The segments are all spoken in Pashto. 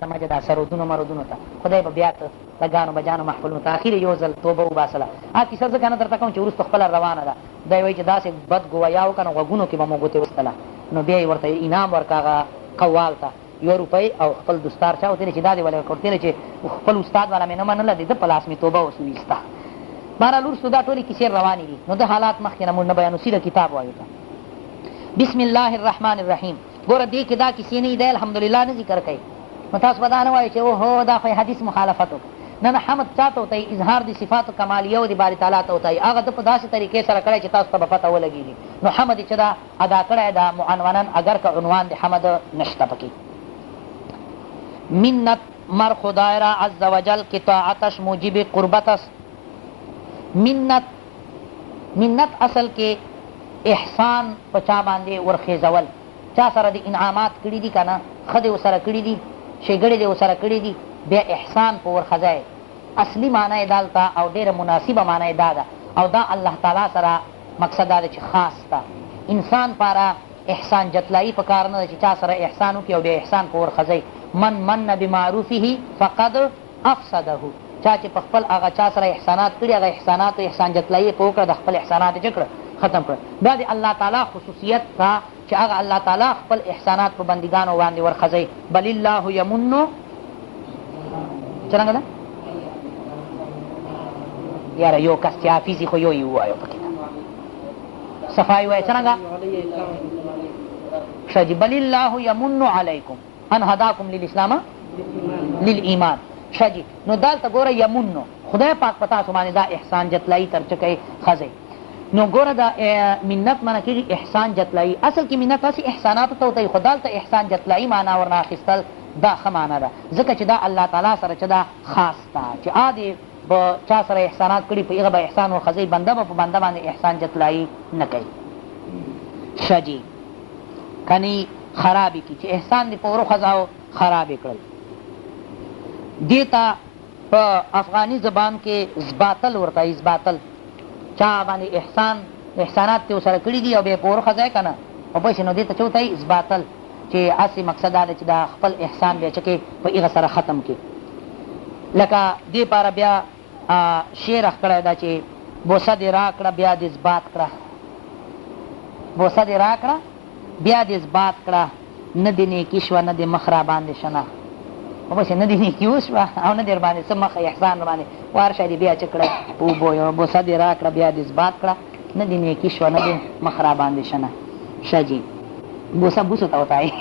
سمجه دا سرودونو مرودونو ته خدای به بیا ته لګانو بجانو محفلونو ته اخر یو ځل توبه وباسله. کیسه ځکه نه درته کوم چې وروسته خپله روانه ده. دی وایي چې داسې بد ګویا وکړه نو غوږونو کې به مو ګوتې وستله، نو بیا یې ورته انعام ورکړه هغه قوال ته 1 روپۍ او خپل دستار چا وتلی چې دا دې ولې ورکړتلی چې خپل استاد والا مې نه منله، د ده په لاس مې توبه اوس وویسته. بهرحال وروستو دا ټولې کیسې روانې دي، نو د حالات مخکې نه مونږ نه بیانو، سیده کتاب وایو ته. بسم الله الرحمن الرحیم. ګوره دې کې دا کیسې نه دی الحمدلله نه ذکر کوي. نو تاسو به دا نه وایو چې اوهو دا خو حدیث مخالفت وکړه. نه حمد چا ته وتهیي اظهار د صفاتو کمالیه او د باري تعالی ته وتهیي. هغه ده په داسې طریقې سره کړی چې تاسو ته به پته ولګېږي. نو حمد یې چې دا ادا کړی دا معنونا اگر که عنوان د حمد نشته پکې. منت مر خدای را عز وجل که طاعتش موجب قربت است. منت اصل کې احسان په چا باندې ورخیزول، چا سره د انعامات کړي دي که نه، ښه دې ورسره کړي دي، ښېګړې دې ورسره کړي دي، بیا احسان په ورخځی. اصلي معنی یې دالته او ډېره مناسبه معنی یې دا ده، او دا الله تعالی سره مقصد دا ده چې خاص ده. انسان پاره احسان جتلایي په کار نه ده چې چا سره احسان وکړي او بیا احسان په ورخځی. من بمعروفه فقد افسده. چا چې په خپل هغه چا سره احسانات کړي، هغه احسانات و احسان جتلایي په وکړه، د خپل احسانات یې کړه ختم کړه. دا د الله تعالی خصوصیت ده چې هغه الله تعالی خپل احسانات په بندګانو باندې ورخځی. بل الله یمنو څرنګه ده یاره یو کس چې حافظي خو یو یې ووایو پکې صفایي وایي څرنګه ښه جي. بل الله یمنو علیکم ان هداکم للاسلام للایمان. ښه جي. نو دلته ګوره یمنو خدای پاک په تاسو باندې دا احسان جتلایي تر څه کوي ښځئ. نو ګوره دا منت معنا کېږي احسان جتلایي. اصل کې منت هسې احساناتو ته وتهیي، خو دلته احسان جتلایي معنا ورنه اخیستل دا ښه معنا ده، ځکه چې دا الله تعالی سره چې دا خاص ده چې دې به چا سره احسانات کړي په هغه به احسان ورخځئ، بنده به په بنده باندې احسان جتلایي نه کوي. ښه جي. کنی خرابې کړي چې احسان دې په ورخځاو خرابې کړل. دې ته په افغاني زبان کې زباتل ورته وایي. زباتل چا باندې احسانات ترې ورسره کړي دي او بیا یې په ورخځی که نه او پسې نو دې ته څه ورته وایي زباتل، چې هسې مقصد دا ده چې دا خپل احسان بیا چې کې په هغه سره ختم کړي. لکه دې پاره بیا شعر کړی ده چې بوسه دې راکړه بیا دې اثبات کړه، بوسه دې راکړه بیا دې اثبات کړه، نه دې نیکي شوه نه دې مخ را باندې شنه. وبسې نه دې نیکي وشوه او نه دې ورباندې څه مخ احسان ورباندې ورشه دې بیا چې کړه په اوبو بوسه دې راکړه بیا دې اثبات کړه، نه دې نیکي شوه نه دې مخ را باندې شنه. ښه جي. بوسه بوسو ته وتهیي.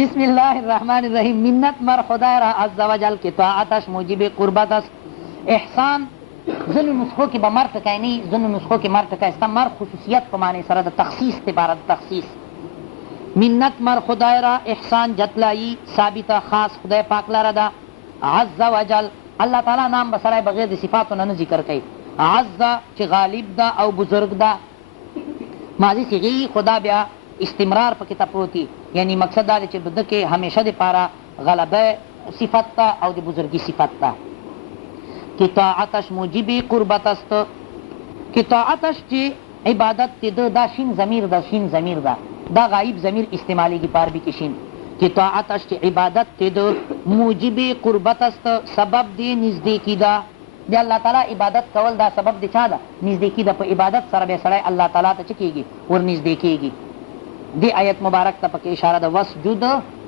بسم الله الرحمن الرحیم. منت مر خدای را عز وجل که طاعتش موجب قربت است. احسان ځینو نسخو کې به مر ټکی نه وي، ځینو نسخو کې مر ټکی سته. مر خصوصیت په معنی سره د تخصیص عبارت تخصیص. منت مر خدای را احسان جتلایی ثابته خاص خدای پاک لره ده. عز وجل الله تعالی نام به سړی بغیر د صفاتو نه ذکر کوي. عز چې غالب ده او بزرگ ده، ماضی صیغې خدا بیا استمرار پکې ته پروتي، یعنی مقصد دا دی چې د ده کې همیشه دپاره غلبه صفت ده او د بزرګي صفت ده. که طاعتش موجب قربت است. که طاعتش چې عبادت د ده دا شین ضمیر ده، شین ضمیر ده، دا غایب ضمیر استعمالیږي په عربي کې شین. که طاعتش چې عبادت د ده موجب قربت است سبب دی نزدیکي ده. د الله تعالی عبادت کول دا سبب د چا ده؟ نزدیکي ده. په عبادت سره بیا سړی الله تعالی ته څه کېږي؟ ور نږدې کېږي. دې آیت مبارک ته پکې اشاره ده وسجد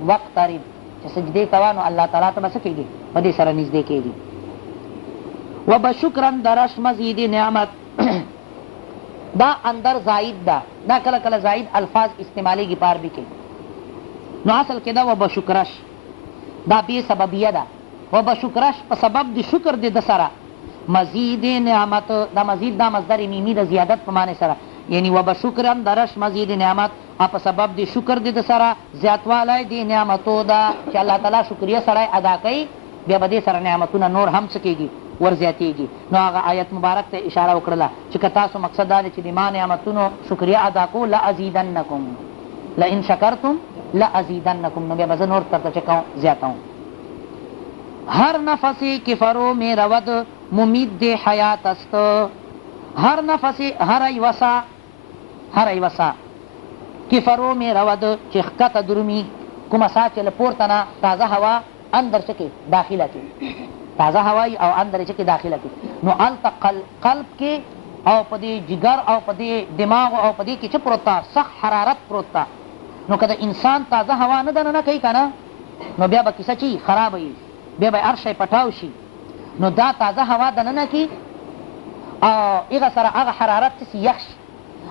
واقترب، چې سجدې کوه نو الله تعالی ته به څه کېږي؟ په دې سره نږدې کېږي. و بشکرا درش مزید نعمت. دا اندر زاید ده، دا کله کله زاید الفاظ استعمالیږي په عربي کې. نو اصل کې ده و بشکرش، دا بې سببیه ده. و بشکرش په سبب د شکر د ده سره مزید نعمت. دا مزید دا مصدر میمی د زیادت په معنی سره، یعنی و بشکرا درش مزید نعمت په سبب د شکر د ده سره زیاتوالی د نعمتو ده چې الله تعالی شکریه سړی ادا کوي، بیا به دې سره نعمتونه نور هم څه کېږي؟ ور زیاتېږي. نو هغه آیت مبارک ته اشاره وکړله چې که تاسو مقصد دا دی چې د ما نعمتونو شکریه ادا کو لازیدنکم لئن شکرتم لازیدنکم، نو بیا به زه نور درته څه کوم؟ زیاتوم. هر نفسی که فرو می رود ممید حیات است. هر نفسی هر ایوسا کې فرو مې رود چې ښکته درومي کومه سا چې له پورته نه تازه هوا اندر څه کې داخله کې تازه هوا او اندر څه کې داخله کې نو هلته قلب کې او په دې جگر او په دې دماغ او په دې کې څه پروت ته سخت حرارت پروت ته نو که د انسان تازه هوا نه دننه کوي که نه نو بیا به کیسه چی خرابه وي بیا به هر شی پټاو شي نو دا تازه هوا دننه کې او هغه سره هغه حرارت څه یخ شي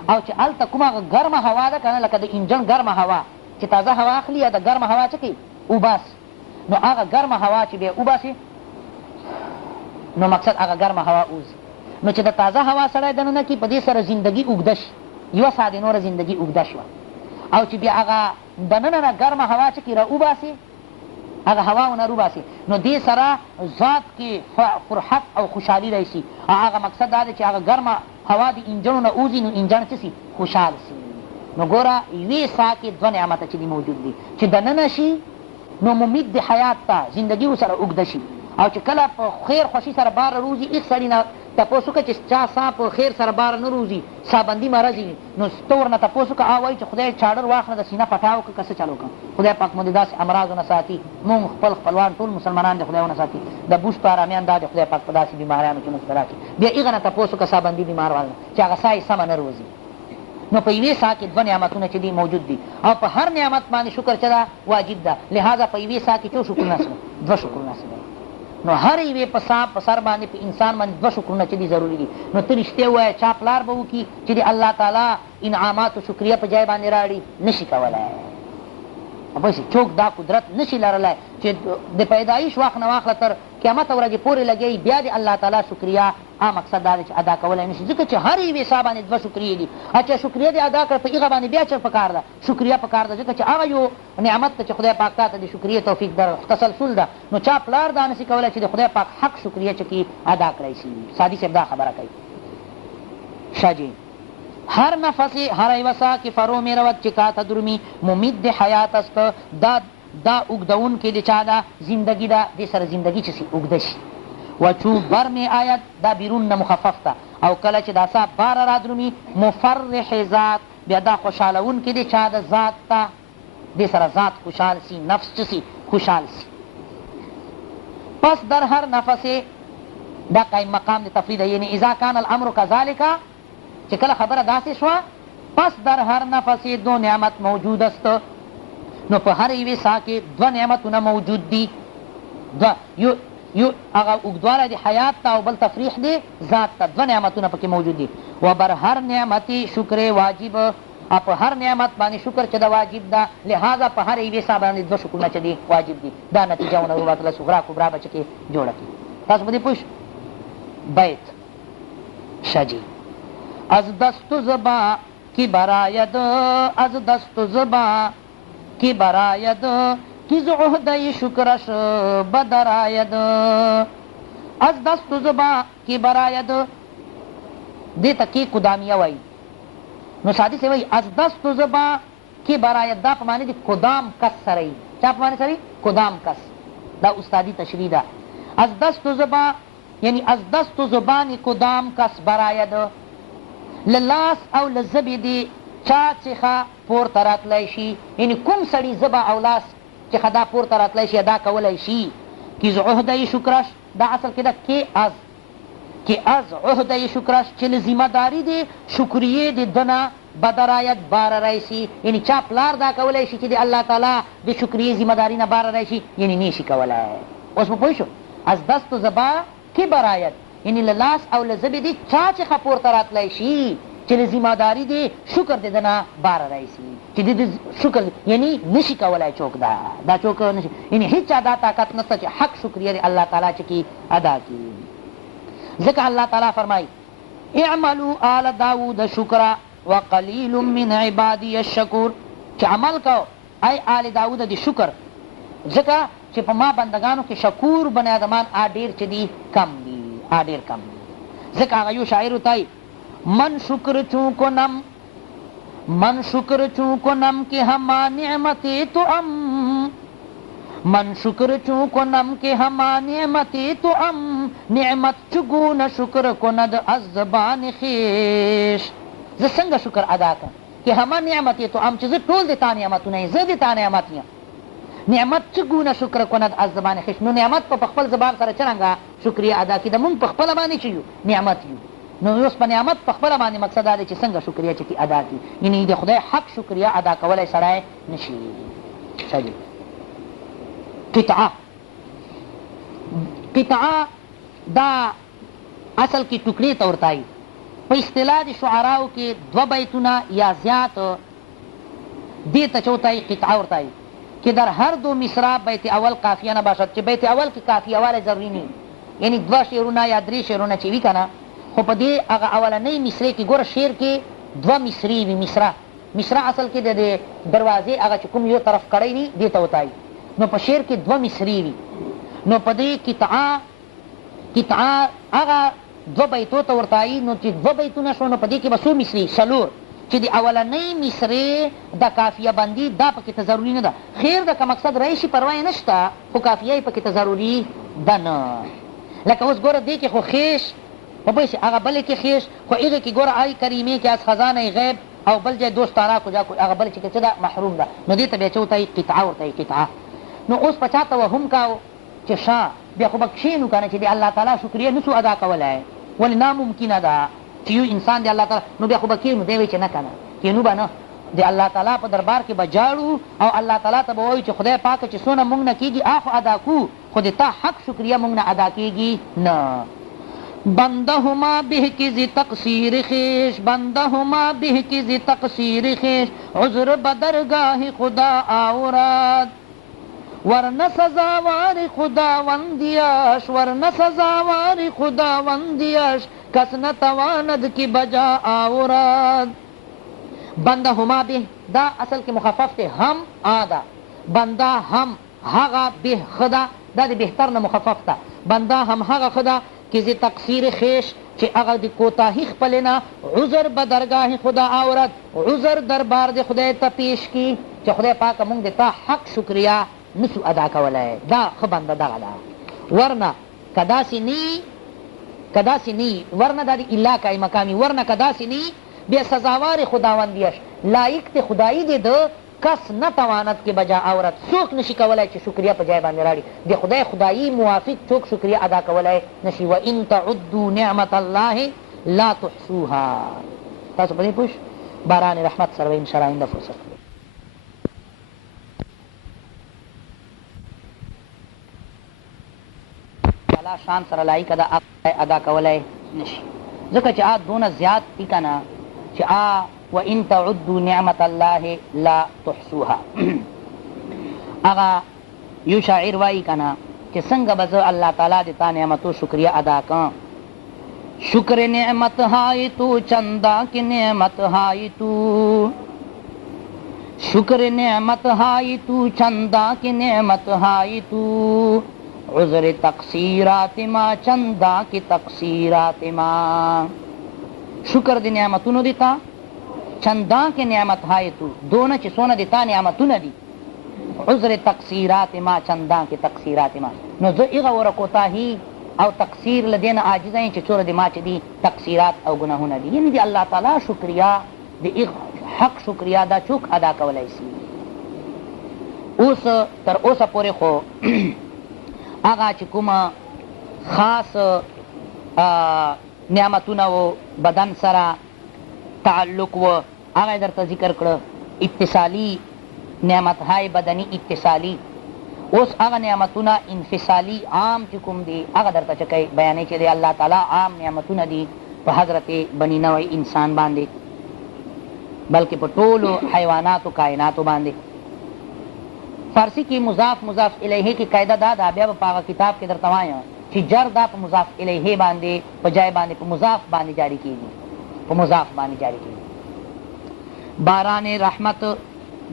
او چې هلته کومه هغه ګرمه هوا ده که نه لکه د انجن ګرمه هوا چې تازه هوا اخلي یا د ګرمه هوا څه کوي اوباسي نو هغه ګرمه هوا چې بیا اوباسي نو مقصد هغه ګرمه هوا اوزي نو چې د تازه هوا سړی دننه کې په دې سره زندګي اوږده شي یوه ساعت نوره زندګي اوږده شوه او چې بیا هغه دننه نه ګرمه هوا چې کې را اوباسي هغه هواونه روباسي نو دې سره ذات کې فرحت او خوشحالي راشي هغه مقصد دا دی چې هغه ګرمه هوا د انجنو نه اوځي نو انجن څه سي خوشحال سي نو ګوره یوې ساه کې دوه نعمته چې دي موجود دي چې دننه شي نو ممید د حیات ته زندګي ورسره اوږده شي او چې کله په خیر خوښي سره باره روځي هېڅ سړي نه تپوس وکړه چې چا ساه په خیر سره باره نه روځي سابندي مرض وي نو ته ورنه تپوس وکړه وایي چې خدای چاډر واخله د سینه پټا وکړه که څه چل وکړه خدای پاک مو د داسې امراضو نه ساتي مونږ خپل خپلوان ټول مسلمانان دی خدای ونه ساتي د بوشت ارامیان دا دی خدای پاک په داسې بیماریانو کې موږ ته راکړي بیا هغه نه تپوس وکړه سابندي بیمار والنه چې هغه ساه یې سمه نه روځي نو په یوې ساه کې دوه نعمتونه چې دي موجود دي او په هر نعمت باندې شکر چې ده واجب ده لہذا په یوې ساه کې څو شکرونه سره دوه شکرونه سره نو هر یوې په سر باندې په انسان باندې دوه شکرونه چې دي ضروري دي نو ته رښتیا ووایه چا پلار به وکړي چې د الله تعالی انعاماتو شکریه په جای باندې راړي نشي کولی بس څوک دا قدرت نشي لرلی چې د پیدایش وخت نه واخله تر قیامت ورځې پورې لګوي بیا د الله تعالی شکریه مقصد دا دی چې ادا کولی نشي ځکه چې هر یوې ساه باندې دوه شکریې دي چې شکریه دې ادا کړه په هغه باندې بیا څه پکار ده شکریه پکار ده ځکه چې هغه یو نعمت ته چې خدای پاک تا ته د شکریې توفیق در تسلسل ده نو چا پلار دا نشي کولی چې د خدای پاک حق شکریه چې کی ادا کړی شي سادي صاحب دا خبره کوي ښه جی هر نفس هر یوه ساه کې فرو می رود چې کا ته درومي ممید د حیات است دا اوږدونکې د چا ده زندګي ده دې سره زندګي چې سي اوږده شي و چو بر می آید دا بیرون نه مخفف ده او کله چې دا ساه باره را درومي مفرح ذات بیا دا خوشحالونکې د چا ده ذات ته دې سره ذات خوشحال سي نفس چې سي خوشحال سي پس در هر نفس دا قایم مقام د تفرید یعنی اذا کان الامر کذالک چې کله خبره داسې شوه پس در هر نفس دو نعمت موجود است نو په هر یوې ساه کې دوه نعمتونه موجود دي یو هغه اوږدوالی د حیات ته او بل تفریح دی ذات ته دوه نعمتونه پکې موجود دي و بر هر نعمت شکر واجب په هر نعمت باندې شکر چې د واجب ده لہذا په هر یوې ساه باندې دوه شکرونه چې دي واجب دي دا نتیجه ونروباتله صغرا کبرا به چې کې جوړه کړي تاسو په دې پوه بیت شجی از دست و زبا کی براید از دست و زبا کی براید کی ز عهده شکرش بدر آید از دست و زبا کی براید دې ته کې قدامیه وایي نو سادي سے وایي از دست و زبا کی براید دا په معنی د قدام کس سره یي چا په معنی سره قدام کس دا استادي تشریح ده از دست و زبا یعنی از دست و زبان قدام کس براید للاس او لزبې دې چا څخه پورته راتلی شي یعنی کوم سړي زبه او لاس څخه دا پورته راتلی شي ادا کولی شي که ز عهده شکرش دا اصل کې ده که از عهده شکرش چې له ذمه داري د شکریې د ده نه بدرایت باره رایسي یعنی چا پلار دا کولی شي چې د الله تعالی د شکریې ذمه داري نه باره رایسي یعنی نیشي کولی اوس په پوه شو از دست و زبا کې برایت یعنی له لاس او له ژبې دې چا څخه پورته راتلی شي چې له ذمهداري دې شکر د ده نه باره رایسي چې د شکر یعنی نشي کولی څوک دا څوک نشي یعنی هېڅ چا دا طاقت نشته چې حق شکریه د الله تعالی چې کی ادا کړي ځکه الله تعالی فرمایي اعملوا آل داود شکرا وقلیل من عبادی الشکور چې عمل کو ای آل داود د شکر ځکه چې په ما بندگانو کې شکور بنی آدمان ډېر چې دي کم دي ډېر کم دي ځکه هغه یو شاعر وتایي من شکر چون کنم که هما نعمتی تو من شکر چون کنم که هما نعمتی تو نعمت چگونه شکر کند از زبان خویش زه څنګه شکر ادا کړم که همه نعمتی تو ام چې زه ټول د تا نعمتونه یم، زه د تا نعمت یم. نعمت چگونه شکر کند از زبان خویش. نو نعمت په خپل زبان سره څرنګه شکریه ادا کړي. د مونږ په خپله باندې چې یو نعمت یو، نو اوس په نعمت په خپله باندې مقصد دا دی چې څنګه شکریه چې ادا کړي، یعنې د خدای حق شکریه ادا کولی سړی نشي. صحیح. قطعه قطعه دا اصل کې ټوکړې ته ورته وایي. په اصطلاح د شعراو کې دوه بیتونه یا زیات دې ته چې ورته وایي قطعه ورته وایي که در هر دو مصرع بیت اول قافیه نباشد، چې بیت اول کې قافیه والی ضروري نه، یعنی دوه شعرونه یا درې شعرونه چې وي که نه، خو په دې هغه اولنۍ مصرع کې ګوره شعر کې دوه مصرې وي. مصرع اصل کې د دروازې هغه چې کوم یو طرف کړی وي دې ته ورته وایي. نو په شعر کې دوه مصرې وي. نو په دې قطعه هغه دوه بیتو ته ورته وایي. نو چې دوه بیتونه شو نو په دې کې به څو مصرې؟ څلور. چې د اولنۍ مصرې د قافیه بندي دا پکې ته ضروري نه ده. خیر ده که مقصد راشي پروا یې نشته، خو قافیه یې پکې ته ضروري ده نه. لکه اوس ګوره دې کې خو خیش په پوه شي، هغه بلې کې خیش، خو هغې کې ګوره آی کریمې کې از خزانه غیب او بل ځای دوستانه کجا هغه بل چې څه ده محروم ده. نو دې ته بیا چې ورته وایي قطعه ورته وایي قطعه. نو اوس په چا توهم کاو چې شا بیا خو به کښېنو که نه چې د الله تعالی شکریه نسو ادا کولی، ولې ناممکنه ده چې یو انسان د الله تعالی. نو بیا خو به کښېنو، دی وایي چې نه که نه کښېنو به نه، د الله تعالی په دربار کې به جاړو او الله تعالی ته به وایو چې خدای پاکه چې څونه مونږ نه کېږي آخو ادا کو، خو د تا حق شکریه مونږ نه ادا کېږي نه. بندهما به که ز تقصیر خویش، بندهما به که ز تقصیر خویش، عذر به درگاه خدا آورد، ورنه سزاوار خداوندیش، ورنه سزاوار خداوندیش، کس نتواند که بجا آورد. بندهما به دا اصل کې مخفف دی، هم آده بنده هم هغه به خدا، دا د بهتر نه مخفف ده. بنده هم هغه خدا که ز تقصیر خویش چې هغه د کوتاهي خپلې نه عذر به درگاه خدا آورد، عذر دربار د خدای ته پیش کی چې خدای پاکه مونږ د تا حق شکریه نسو ادا کولی. دا ښه بنده دغه ده. ورنه که داسې نی ورنه دا د الا کای مقامی، ورنه که داسې نی بیا سزاوار خداوندیش لایق د خدایي دی ده، کس نتواند که بجا آورد، څوک نشي کولی چې شکریه په جای باندې راړي. د خدای خدایي موافق څوک شکریه ادا کولی نشي. وان تعدوا نعمت الله لا تحصوها. تاسو په دې پوه باران رحمت سره به انشاءالله آینده فرصت الله شان سره لایق ده ادا کولی نشي، ځکه چې دونه زیات دي که نه چې وان تعدوا نعمت الله لا تحصوها. هغه یو شاعر وایي که نه چې څنګه به زه الله تعالی د تا نعمتو شکریه ادا کړم. شکر نعمت های تو چندا کی نعمت های تو، شکر نعمت های تو چندا کی نعمت های تو، عذر تقصیرات ما چندا کی تقصیرات ما. شکر د نعمتونو دی تا چندا کی نعمت های تو، دونه چې څونه د تا نعمتونه دي، عذر تقصیرات ما چندا کی تقصیرات ما. نو زه هغه وره کوتاهي او تقصیر له دې نه عاجزه یم چې څومره د ما چې دي تقصیرات او ګناهونه دي. یعنې د الله تعالی شکریه د حق شکریه دا څوک ادا کولی سي. اوس تر اوسه پورې خو هغه چې کومه خاص نعمتونه و بدن سره تعلق و هغه درته ذکر کړه، اتصالي نعمتهای بدني اتصالي. اوس هغه نعمتونه انفصالي عام چې کوم دي هغه درته چې کوي بیانوي چې د الله تعالی عام نعمتونه دي په حضرت بني نوع انسان باندې، بلکې په ټولو حیواناتو کائناتو باندې. فارسی کې مضاف مضاف الیه کې قاعده دا ده، بیا به په هغه کتاب کې درته وایم چې جر دا په مضاف الیه باندې په جای باندې په مضاف باندې جاری کېږي، په مضاف باندې جاری کېږي. باران رحمت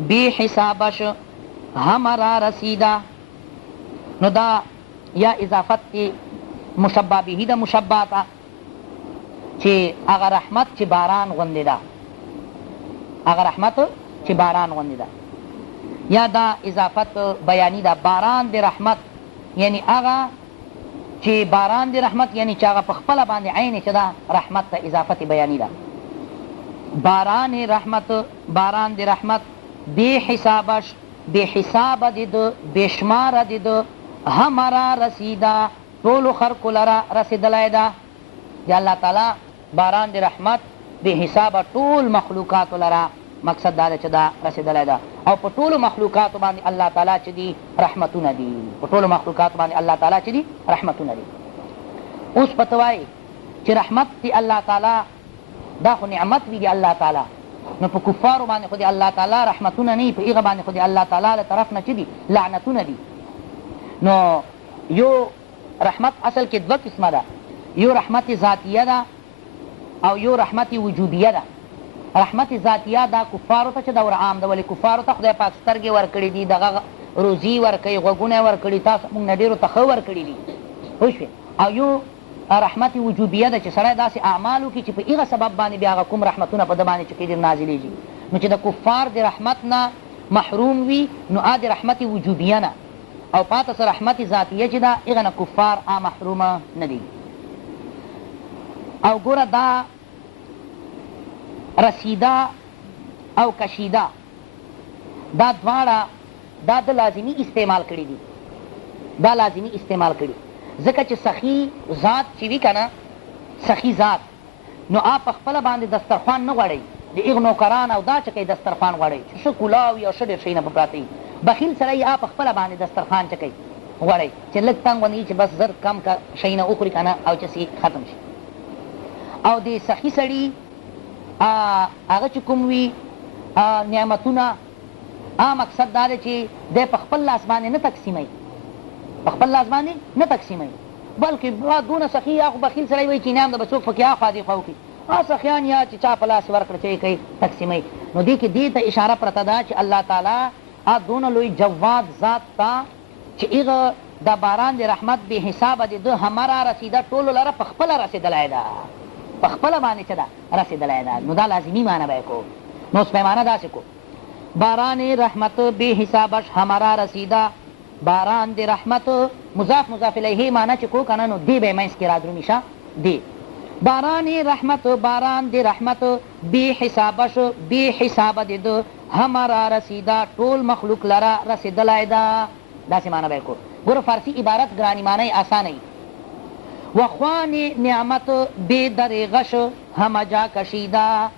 بی حسابش ہمارا رسیدہ. نو دا یا اضافت کی مشبہ به دا مشبہ تا چې هغه رحمت چې باران غوندې ده، هغه رحمت چې باران غوندې ده، یا دا اضافت بیانی ده. باران د رحمت یعنی هغه چې باران د رحمت یعنی چې هغه په خپله باندې عین چې ده رحمت ته اضافت بیانی ده. باران رحمت، باران دی رحمت بے حسابش، بے حساب دید، بے شمار دید، همرا رسیدا طول خرق لرا رسیدلی دا. دی اللہ تعالی باران دی رحمت بے حساب طول مخلوقات لرا مقصد دا چې دا رسیدلی دا، او په ټولو مخلوقاتو باندې الله تعالی چې دی رحمتونه دي، په ټولو مخلوقاتو باندې الله تعالی چې دی رحمتونه دي. اوس پته وایي چې رحمت دی الله تعالی دا خو نعمت وي دی الله تعالی، نو په کفارو باندې خو دی الله تعالی رحمتونه نه وي، په هغه باندې خو دی الله تعالی له طرف نه چې دي لعنتونه دي. نو یو رحمت اصل کې دوه قسمه ده، یو رحمت ذاتیه ده او یو رحمت وجوبیه ده. رحمت ذاتیه دا کفارو ته چې دور عام ده، ولې کفارو ته خدای پاک سترګې ورکړي دي، دغه روزي ورکوي، غوږونه ورکړي، تاسو موږ نه ډېرو ته ښه ورکړي دي، پوه شوې. او یو رحمت وجوبیه ده چې سړی داسې اعمال وکړي چې په هغه سبب باندې بیا هغه کوم رحمتونه په ده باندې چې کېدر نازلېږي. نو چې د کفار د رحمت نه محروم وي نو د رحمت وجوبیه نه، او پاته سه رحمت ذاتیه چې ده هغه نه کفار محرومه نه دي. او ګوره دا رسیده او کشیده دا دواړه دا د لازمي استعمال کړي دي، دا لازمي استعمال کړي، ځکه چې سخي ذات چې وي که نه، سخي ذات نو آپ په خپله باندې دسترخوان نه غواړئ، د هغو نوکران او دا چې کوي دسترخوان غواړئ چې ښه کولاو وي او ښه ډېر شیونه په پراته وي. بخیل سړی آپ په خپله باندې دسترخوان چې کوي غواړئ چې لږ تنګ ونه وي چې بس زر کم شیونه وخوري که نه او چې ختم شي. او د سخي سړي هغه چې کوم وي نعمتونه مقصد دا دی چې دی په خپل لاس باندې نه تقسیموي، په خپل لاس باندې نه تقسیموي، بلکې دونه سخي یا خو بخیل سړی وایي چې انعام ده به څوک پکې اخوا دېخوا وکړي، سخیان یا چې چا په لاس ورکړه چې یې کوي تقسیموي. نو دې کې دې ته اشاره پرته ده چې الله تعالی دونه لوی جواد ذات ته چې هغه د باران د رحمت بې حسابه د ده همرا رسیده ټولو لره په خپله رسېدلی ده، په خپله باندې چې ده رسېدلی ده. نو دا لازمي معنی به یې کو. نو اوس پیمانه داسې کو باران رحمت بې حسابش همرا رسیده، باران د رحمت مضاف مضاف الیه معنی چې کو که نه نو دې به یې منځ کې رادرومي شه دې باران رحمت، باران د رحمت بې حسابش بې حسابه د ده همرا رسیده ټول مخلوق لره رسېدلی ده، داسې معنی به یې کو. ګوره فارسي عبارت ګراني معنی آسانه وي. وخوان نعمت بے دریغش همه جا کشیده،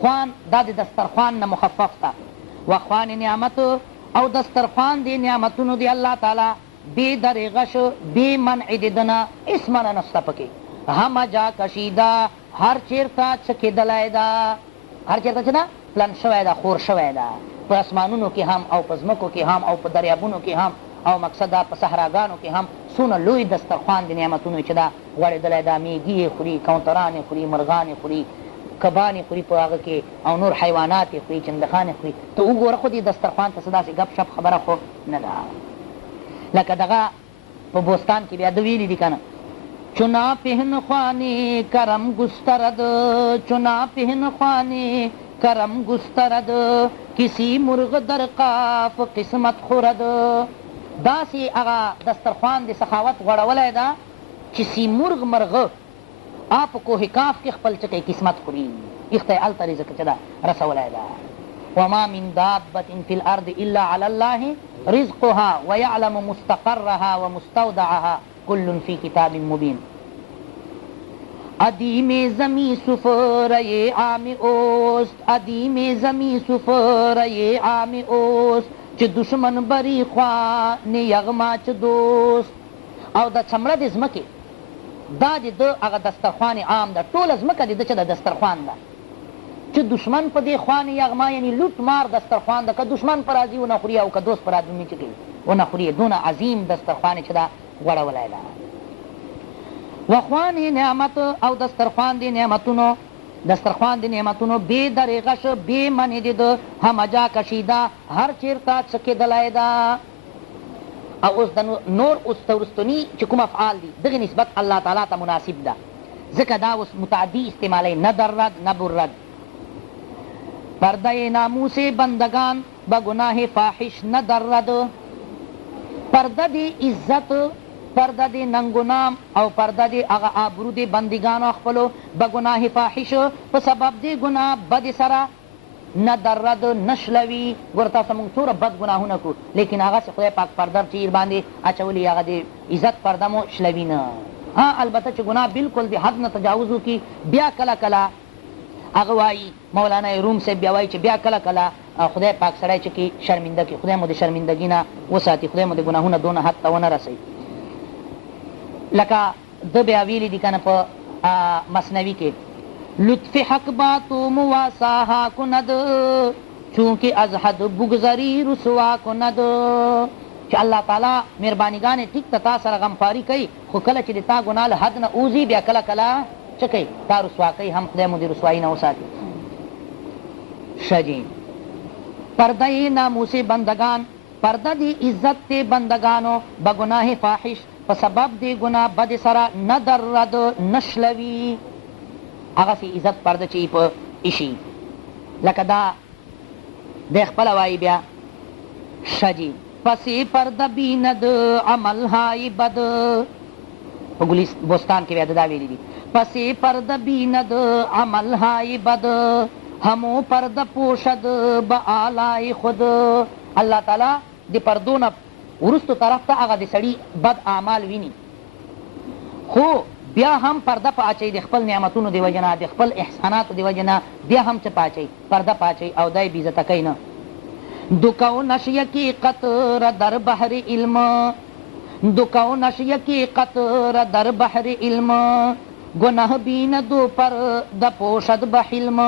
خوان دا د دسترخوان نه مخفف تا، وخوان نعمت او دسترخوان دی نعمتونو دی الله تعالی بے دریغش بے منع ددنه اس منع نسته پکې، همه جا کشیده هر چیرته چکېدلی ده، هر چیرته چې ده پلن شوی ده، خور شوی ده، په اسمانونو کې هم او په ځمکو کې هم او په دریابونو کې هم او مقصد دا په صحراګانو کې هم څونه لوی دسترخوان د نعمتونو چې دا غوړېدلی ده، میږي یې خوري، کوتران یې خوري، مرغان یې خوري، کبان یې خوري په هغه کې، او نور حیوانات یې خوري، چندخان یې خوري. ته وګوره خو دې دسترخوان ته څه داسې ګپ شپ خبره خو نه ده. لکه دغه په بوستان کې بیا ده ویلي دي که نه چنا پهن خوانی کرم گسترد، چنا پهن خوانی کرم گسترد، کسی مرغ در قاف قسمت خورد. داسې هغه دسترخوان د سخاوت غوړولی ده چې سیمرغ مرغه په کوه کاف کې خپل چکی قسمت خوري، ایخته یې هلته رزق چې ده رسولی ده. وما من دابة في الأرض إلا على الله رزقها ويعلم مستقرها ومستودعها كل في كتاب مبين. ادیم زمین سفره عام اوست، ادیم زمین سفره عام اوست، چې دشمن بری خوان یغما چې دوست. او د چمړه د ځمکې دا د ده هغه دسترخوان عام ده، ټوله ځمکه د ده چې د دسترخوان ده، چې دشمن په دې خوان یغما یعنی لوټ مار دسترخوان ده، که دشمن په راځي ونه خوري او که دوست په راځي چې کوي ونه خوري، دونه عظیم دسترخوان چې دا غوړولی ده. وخوان نعمت او دسترخوان د نعمتونو، دسترخوان د نعمتونو بې دریغش بې منې د ده همه جا کشیده هر چیرته څکېدلی ده. او اوس د نور اوس وروستني چې کوم افعال دي دغې نسبت الله تعالی ته مناسب ده، ځکه دا اوس متعدي استعمالی، نه درد نه برد. پرده ناموس بندگان به گناه فاحش نه درد، پرده د عزت پرده دی ننگ و نام او پرده دی اغا آبرو دی بندگانو خپلو بگناه فاحش په سبب دی گناه بد سره نه درد نشلوي. ګوره تاسو موږ څومره بد ګناهونه کړو لیکن هغسې خدای پاک پرده چیر باندې اچولي هغه د عزت پرده مو شلوي نه. البته چې ګناه بالکل د حد نه تجاوز وکړي بیا کله کله هغه وایي مولانا روم صاحب بیا وایي چې بیا کله کله خدای پاک سړی چې کې شرمنده کړي، خدای مو د شرمندګي نه وساتي، خدای مو د ګناهونه دونه حد ته ونه رسوي. لکه ده بیا ویلي دي که نه په مثنوي کې لطف حق با تو مواساها کند چونکه از حد بگذری رسوا کند. چې الله تعالی مهربانیګانې ټیک ته تا سره غمخواري کوي خو کله چې د تا ګناه له حد نه اوځي بیا کله کله څه کوي تا رسوا کوي، هم خدای مو د رسوایي نه وساتي. ښه جي پرده ناموس بندگان پرده دی عزت تی بندگانو بگناه فاحش په سبب دی گناه بد سره نه درد نشلوي. هغسې عزت پرده چې په ایشي لکه دا دی خپله وایي بیا ښه جي پسې پرده بیند عملهای بد. په بستان کې بیا دا ویلي دي پسې پرده بیند عملهای بد همو پرده پوشد به آلای خود. الله تعالی د پردو نه وروستو طرف ته هغه د سړي بد اعمال ویني خو بیا هم پرده په اچوي د خپل نعمتونو د وجې نه د خپل احساناتو د وجې نه بیا هم څه په اچوي پرده په اچوي او دی بېعزته کوي نه. دکو نشیه کی قطر در بحر علم دکو نشیه کی قطر در بحر علم گناه بین دو پر د پوشد به حلم.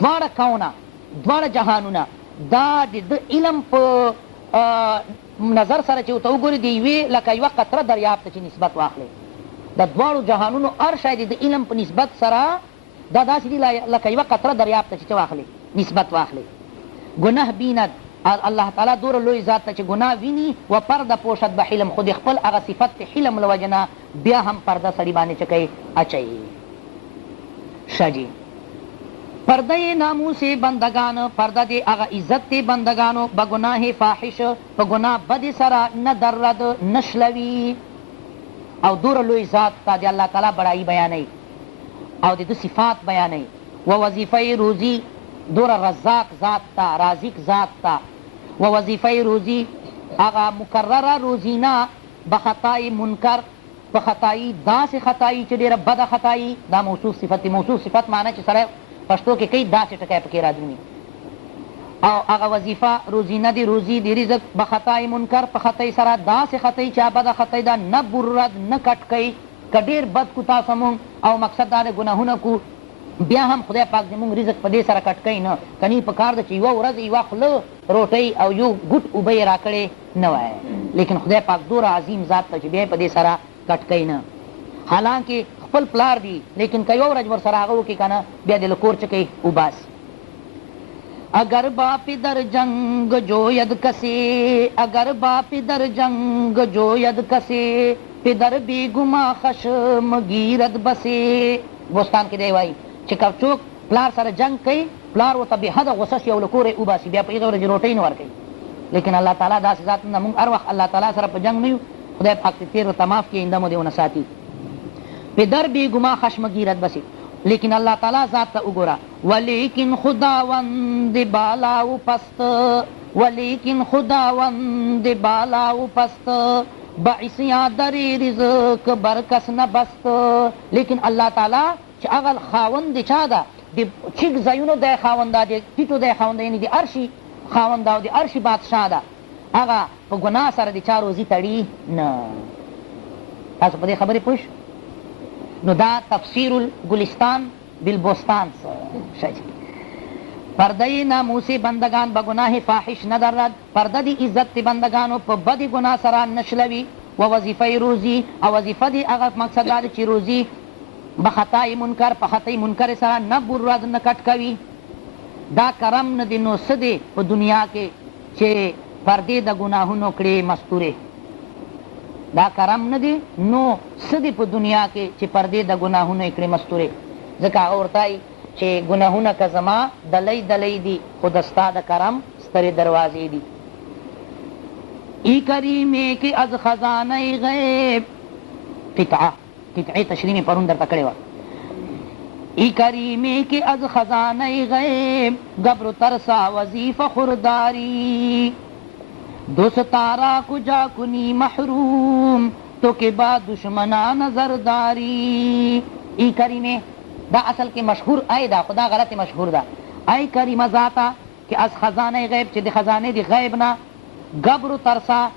دواړه کونه دواړه جهانونه دا د علم په نظر سره چې ورته وګوري د یوې لکه یوه قطره دریاب ته چې نسبت واخلئ د دواړو جهانونو هر شی د علم په نسبت سره دا داسې دي لکه یوه قطره دریاب ته چې څه واخلئ نسبت واخلئ. ګناه بیند الله تعالی دوره لوی ذات ته چې ګناه ویني و پرده پوشد به حلم خو د خپل هغه صفت د حلم له وجې نه بیا هم پرده سړي باندې څه کوي اچوي. ښه جي پرده ناموس بندگان پرده دی اغا عزت دی بندگانو بگناه فاحش په گناه بد سره نه درد نشلوي. او دور لوی ذات تا دی الله تعالی بڑائی بیانوي او د ده صفات بیانوي و وظیفه روزی دور رزاق ذات تا رازق ذات تا و وظیفه روزی اغا مکرره روزینه بخطای منکر په خطایی داسې خطایی چې ډېره بده خطایی دا موصوف صفت دی. موصوف صفت معنی چې سړی پښتو کې کوي داسې ټکی پکې رادرومي او هغه وظیفه روزینه دی روزي د رزق به خطای منکر په خطی سره داسې خطی چې بده خطی ده نه برد نه کټ کوي که ډېر بد کو تاسو مونږ او مقصد دا د ګناهونه کو بیا هم خدای پاک زمونږ رزق په دې سره کټ کوي نه کنی په کار ده چې یوه ورځ یوه خوله روټۍ او یو ګوټ اوبه یې راکړې نه وای لیکن خدای پاک دوره عظیم ذات ته چې بیا په دې سره کټ کوي نه. حالانکه خپل پلار دی لیکن که یو ورځ ورسره هغه وکړي که نه بیا د له کور څه کوي وباسي. اگر باپ در جنگ جوید کسی اگر باپ در جنگ جوید کسی پدر بیگما خشم گیرد بسی. بوستان کې دی وایي چې که څوک پلار سره جنگ کوي پلار ورته بې حده غوسه شي او له کوره یې وباسي بیا په هغې ورځې روټۍ نه ورکوي. لیکن الله تعالی داسې ذات نه موږ هر وخت الله تعالی سره په جنگ نه یو خدای پاک دې تېر ورته معاف کړي آینده مو دې ونه ساتي. پدر بیگما خشم گیرد بسی لیکن اللہ تعالی ذات تا اگورا ولیکن خداوند بالا و پست ولیکن خداوند بالا و پست بعثیاں دری رزق برکس نبست. لیکن اللہ تعالی چه اغل خاوند چا دا دی چک زیونو دی خاونده دی تیتو دی خاونده یعنی دی عرشی خاونده و دی عرشی بادشاہ دا اغا پا گناہ سر دی چا روزی تڑی نا. تاسو پا دی خبری پوش نو دا تفسیر الگلستان بالبستان شاید پرده ناموس بندگان بگناه فاحش ندرد پرده دی عزت بندگانو پا بد گناه سران نشلوی و وظیفه روزی او وظیفه دی اغا مقصد دا چی روزی بخطای منکر پا خطای منکر سران نبرد نکٹ کوی. دا کرم ندی نو سدی پا دنیا کے چه پرده دا گناهونو کڑی مستوره دا کرم ندی نو سدی په دنیا کې چې پردې د ګناهونو یې کړې مستورې ځکه هغه ورته وایي چې ګناهونه که زما دلی دلی دي خو د ستا د کرم سترې دروازې دي. ای کریمه که از خزانه غیب قطعه تشریح میں پرون در تکڑے وا ای کریمه که از خزانه غیب گبر ترسا وظیفه خورداری دوستارا کجا کنی محروم تو که با دشمنا نظرداری. ای کریمه دا اصل کے مشہور آئے دا خدا غلط مشہور دا ای کریمه ذاتا کہ از خزانه غیب چی دی خزانه دی غیب نا گبر و ترسا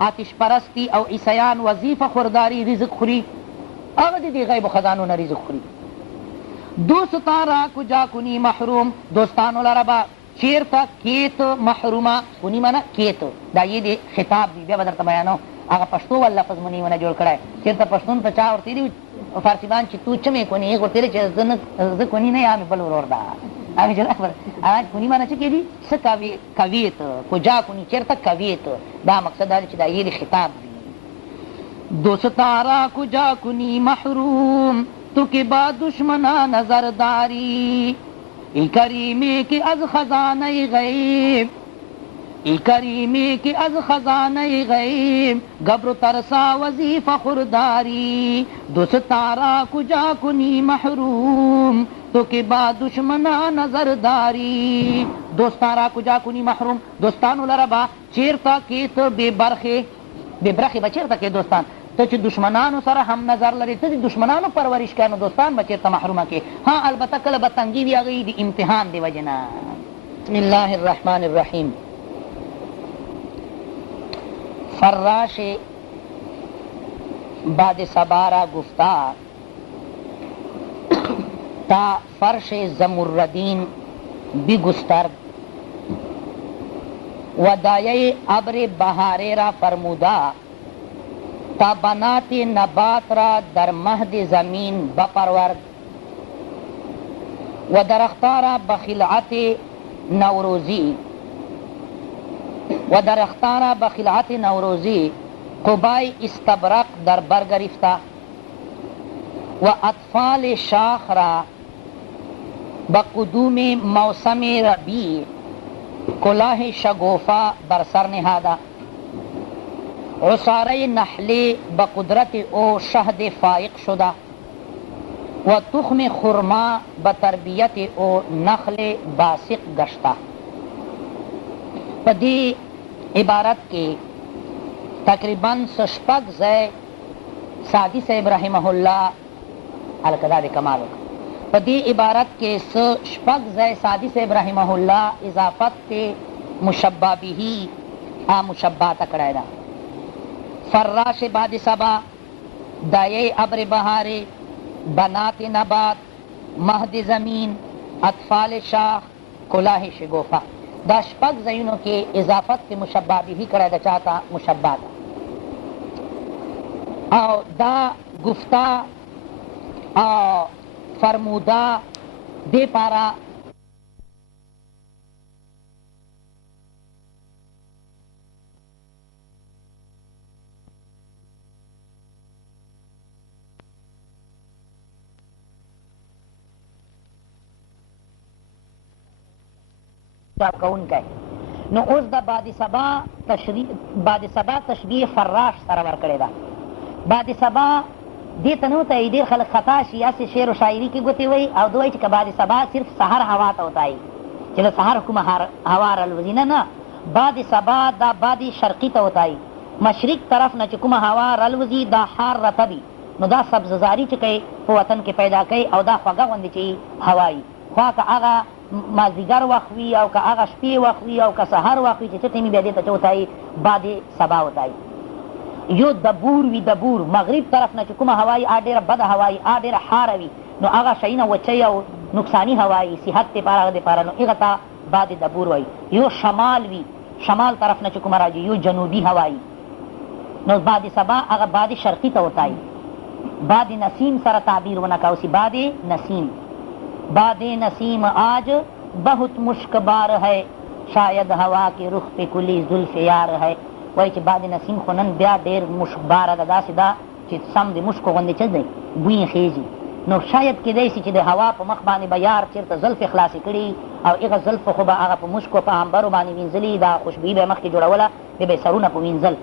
آتش پرستی او عیسیان وظیفه خورداری رزق خوری اگر دی غیب و خزانو نا رزق خوری. دوستارا کجا کنی محروم دوستانو لربا چیرتا کیت محروما کنی منا کیت دا یہ دی خطاب دی بیا بدر تبیانو اگر پشتو واللفظ منی منا جوڑ کرائی چیرتا پشتون پا چاہ ورتی دی فارسیبان چی تو چمے کنی ایک ورتی دی چی ز کنی نہیں آمی بل ورور دا آمی جناب آج کنی مانا چکی دی کویت کجا کنی چیرتا کویت دا مقصد دا چی دا یہ دی خطاب دی. دوستارا کجا کنی محروم تو کہ با دشمنا نظرداری ای کریمے کی از خزانه غیب ای کریمے کی از خزانه غیب گبر ترسا وظیفه خورداری دوستارا کجا کنی محروم تو کہ با دشمنا نظرداری. دوستارا کجا کنی محروم دوستانو لربا چیرتا کیت بے برخی بچیرتا که دوستان تو چی دشمنانو سره هم نظر لري ته دشمنانو پرورش کنو دوستان بچیرتا محرومه که ها البته کله بتنگی بی آگئی دی امتحان دی وجنا. بسم الله الرحمن الرحیم. فراش بعد سبارا گفتا تا فرش زمردین بگسترد و دایه ابر بهاره را فرمودا تا بنات نبات را در مهد زمین بپرورد و درختها را بخلعت نوروزی قبای استبرق در برگرفته و اطفال شاخ را بقدوم موسم ربیع کلاه شگوفا بر سر نهاده عصاره نحله بقدرت او شهد فائق شده و تخم خرما بتربیت او نخل باسق گشته. پا دی عبارت کے تقریباً شپږ ځای سعدی صاحب رحمه الله الکداد کمال پا دی عبارت کے شپږ ځای سعدی صاحب رحمه الله اضافت مشبہ بھی مشبہ تکڑای دا. فراش بعد سبا دایه ابر بهاره بنات نبات مهد زمین اطفال شاخ کلاه شگوفا دا شپږ ځایونو کې اضافت مشبہ به کړی دا چاته مشبہ ده او دا گفتا او فرمودا دے پارا کون کئی نو اوز دا بعد سبا تشبیح فراش سره ورکړی دا. بعد سبا دیتا نو تا دیر خلق خطا شیعہ سے شعر و شاعری کی گوتی وی او دوئی چکا بعد سبا صرف سحر ہوا تا ہوتا ہے چلو سحر حکم ہوا رلوزینا نا بعد سبا دا بعد شرقی تا ہوتا ہے مشرق طرف نا چکم ہوا رلوزی دا حار رتبی نو دا سبززاری چکے پو وطن کے پیدا کئی او دا خوگا وندی چی ہوائی خواہ کا آغا مازدیگر وخوی او که آغا شپی وخوی او که سحر وخوی چه تیمی بیدی تا چه ہوتای بعد سبا ہوتای. یو دبور وی دبور مغرب طرف نا چکم هوائی آدیر بد هوائی آدیر حاروی نو آغا شئین وچی او نقصانی هوائی صحت تی پارا غد پارا نو اغتا بعد دبور وی. یو شمال وی شمال طرف نا چکم راجی یو جنوبی هوائی نو بعد سبا آغا بعد شرقی تا ہوتای. بعد نسیم سر تعبیر ونکاوسی بعد نسیم باد نسیم آج بہت مشک بار ہے شاید ہوا کے رخ پہ کلی زلف یار ہے وای چې باد نسیم خو نن بیا ډېر مشک باره ده داسې ده چې سم د مشکو غوندې چه دی بوی خیږي نو شاید کیدای شي چې د هوا په مخ باندې به یار چېرته زلفې خلاصې کړي او هغه زلفو خو به هغه په مشکو په عنبرو باندې وینځلي، دا خوشبويي به یې مخکې جوړوله، بیا به یې سرونه په وینځل.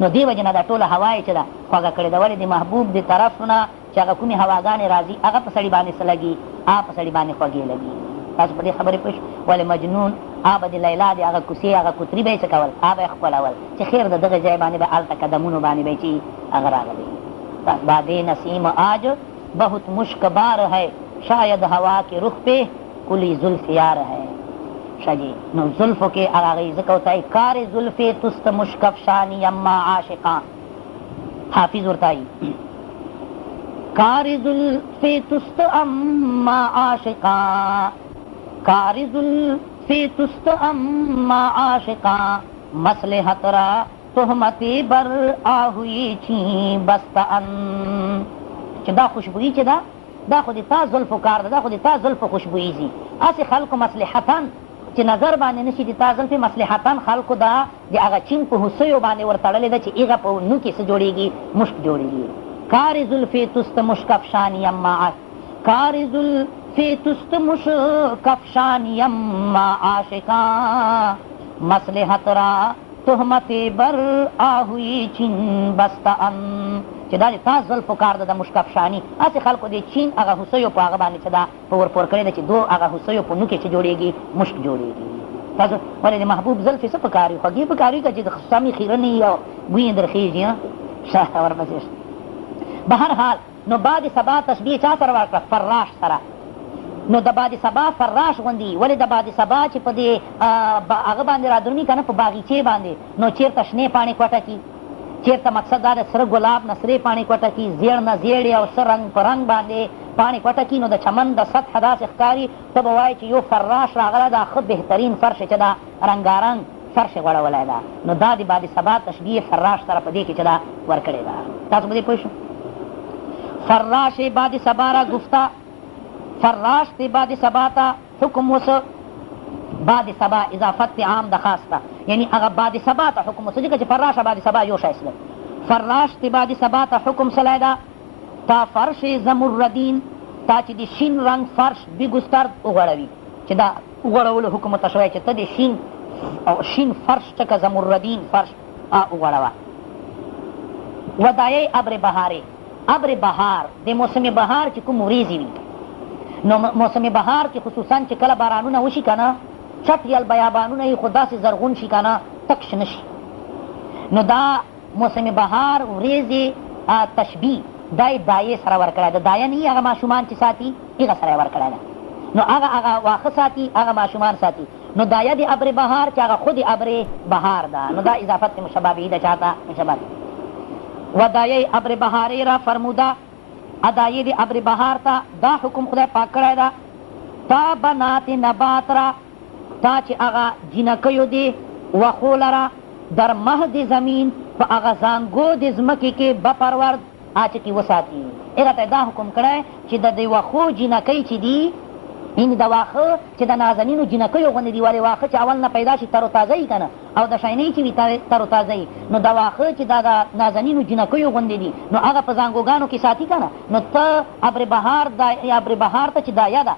نو دې وجې نه دا ټوله هوا یې چې ده خوږه کړې ده. ولې د محبوب د طرف نه چې هغه کومې هواګانې راځي هغه په سړي باندې څه لګي، هغه په سړي باندې خوږې لګي. تاسو په دې خبرې پوه شو. ولې مجنون هغه به د لیلا د هغه کوڅې هغه کوتري به یې څه کول، هغه به یې ښکلول چې خیر د دغه ځای باندې به هلته قدمونو باندې به یې چې هغه راغلی. بادے نسیم آج بہت مشک بار ہے، شاید ہوا کے رخ پہ کلی زلف یار ہے. شجی نو زلفو کے آغاغی ذکر ہوتا ہے کار زلف تست مشکف شانی اما عاشقاں. حافظ ورتائی کار زلف تست اما عاشقاں، کار زلف تست اما عاشقاں، مصلحت را تهمتی بر آهوی چی بستان. چې دا خوشبویی چې ده دا خو د تا زلفو کار ده، دا خو د تا زلفو خوشبویي ځي. هسې خلکو مصلحتاً چې نظر باندې نشي د تا زلفې مصلحتاً خلکو دا د هغه چین په هوسیو باندې ورتړلې ده چې هغه په نو کې څه جوړېږي، مشک جوړېږي. کار زلفې تست مشک افشانی اما کار زلفې تست مشک افشانی اما عاشقاں، مصلحت را تهمت بر آهوی چین بستان. چې دا د تا زلفو کار ده د مشک افشاني. هسې خلکو د چین هغه هوسیو په هغه باندې چې دا په ورپور کړې ده چې دو هغه هوسیو په نو کې چې جوړېږي مشک جوړېږي. تاسو ولې د محبوب زلفې څه پکار وي، خوږې پکار وي که چې د سمې خیره نه وي او بوی یې درخېږي. شاته ورپسې به هر حال نو باد سبا تشبیه چا سره ورکړه؟ فراش سره. نو د باد سبا فراش غوندي. ولې د باد سبا چې په دې هغه باندې را درومي که نه په باغیچې باندې، نو چېرته شنې پاڼې کوټه کي، چېرته مقصد دا د سره ګلاب نه سرې پاڼې کوټه کي، زیړ نه زیړې او څه رنګ په رنګ باندې پاڼې کوټه کي، نو د چمن د سطحه داسې ښکاري ته به وایې چې یو فراش راغلی دا ښه بهترین فرش چې دا رنګارنګ فرش یې غوړولی ده. نو دا د باد سبا تشبیه فراش سره په دې کې چې دا ورکړې ده. تاسو په دې پوه شو. فراش باد سبا را گفته، فراش تی باد سبا تا حکم وس، باد سبا اضافت عام د خاص تا، یعنی هغه باد سبا ته حکم وس ځکه چې فراش باد سبا یو شی سره. فراش تی باد سبا ته حکم سلی ده تا فرش زمردین، تا چې د شین رنګ فرش بګسترد وغوړوي، چې دا وغوړولو حکم ورته شوی چې ته د شین فرش چکه زمردین فرش وغوړوه. ودایه ابر بهارې، ابر بهار د موسم بهار چې کوم وریځې وي، نو موسم بهار کې خصوصا چې کله بارانونه وشي که نه چت یل بیابانونه یې خو داسې زرغون شي که نه تک شنه شي، نو دا موسم بهار وریځې تشبیه دا یې دایې سره ورکړی ده. دایه نه هغه ماشومان چې ساتي هغه سره یې ورکړی ده. نو هغه واښه ساتي، هغه ماشومان ساتي. نو دایه د ابر بهار چې هغه خود ابر بهار ده، نو دا اضافت مشبابهی ده چاته مشباب. و دایه ابر بهارې را فرموده، ادایې د ابر بهار ته دا حکم خدای پاک کړی ده تا بنات نبات را، تا چې هغه جینکیو دی وښو لره در مهد زمین په هغه زانګو د ځمکې کې بپرورد چې کې وساتي. هغه ته دا حکم کړی چې د دې وښو جینکۍ چې دي، یعنې د واښه چې د نازنینو جینکیو غوندې دي، ولې واښه چې اول نه پیدا شي تر و تازه وي که نه، او د شینۍ چې وي تر و تازه وي، نو د واښه چې دا د نازنینو جینکیو غوندې دي، نو هغه په زانګوګانو کې ساتي که نه، نو ته ابر بهار ته چې دایه ده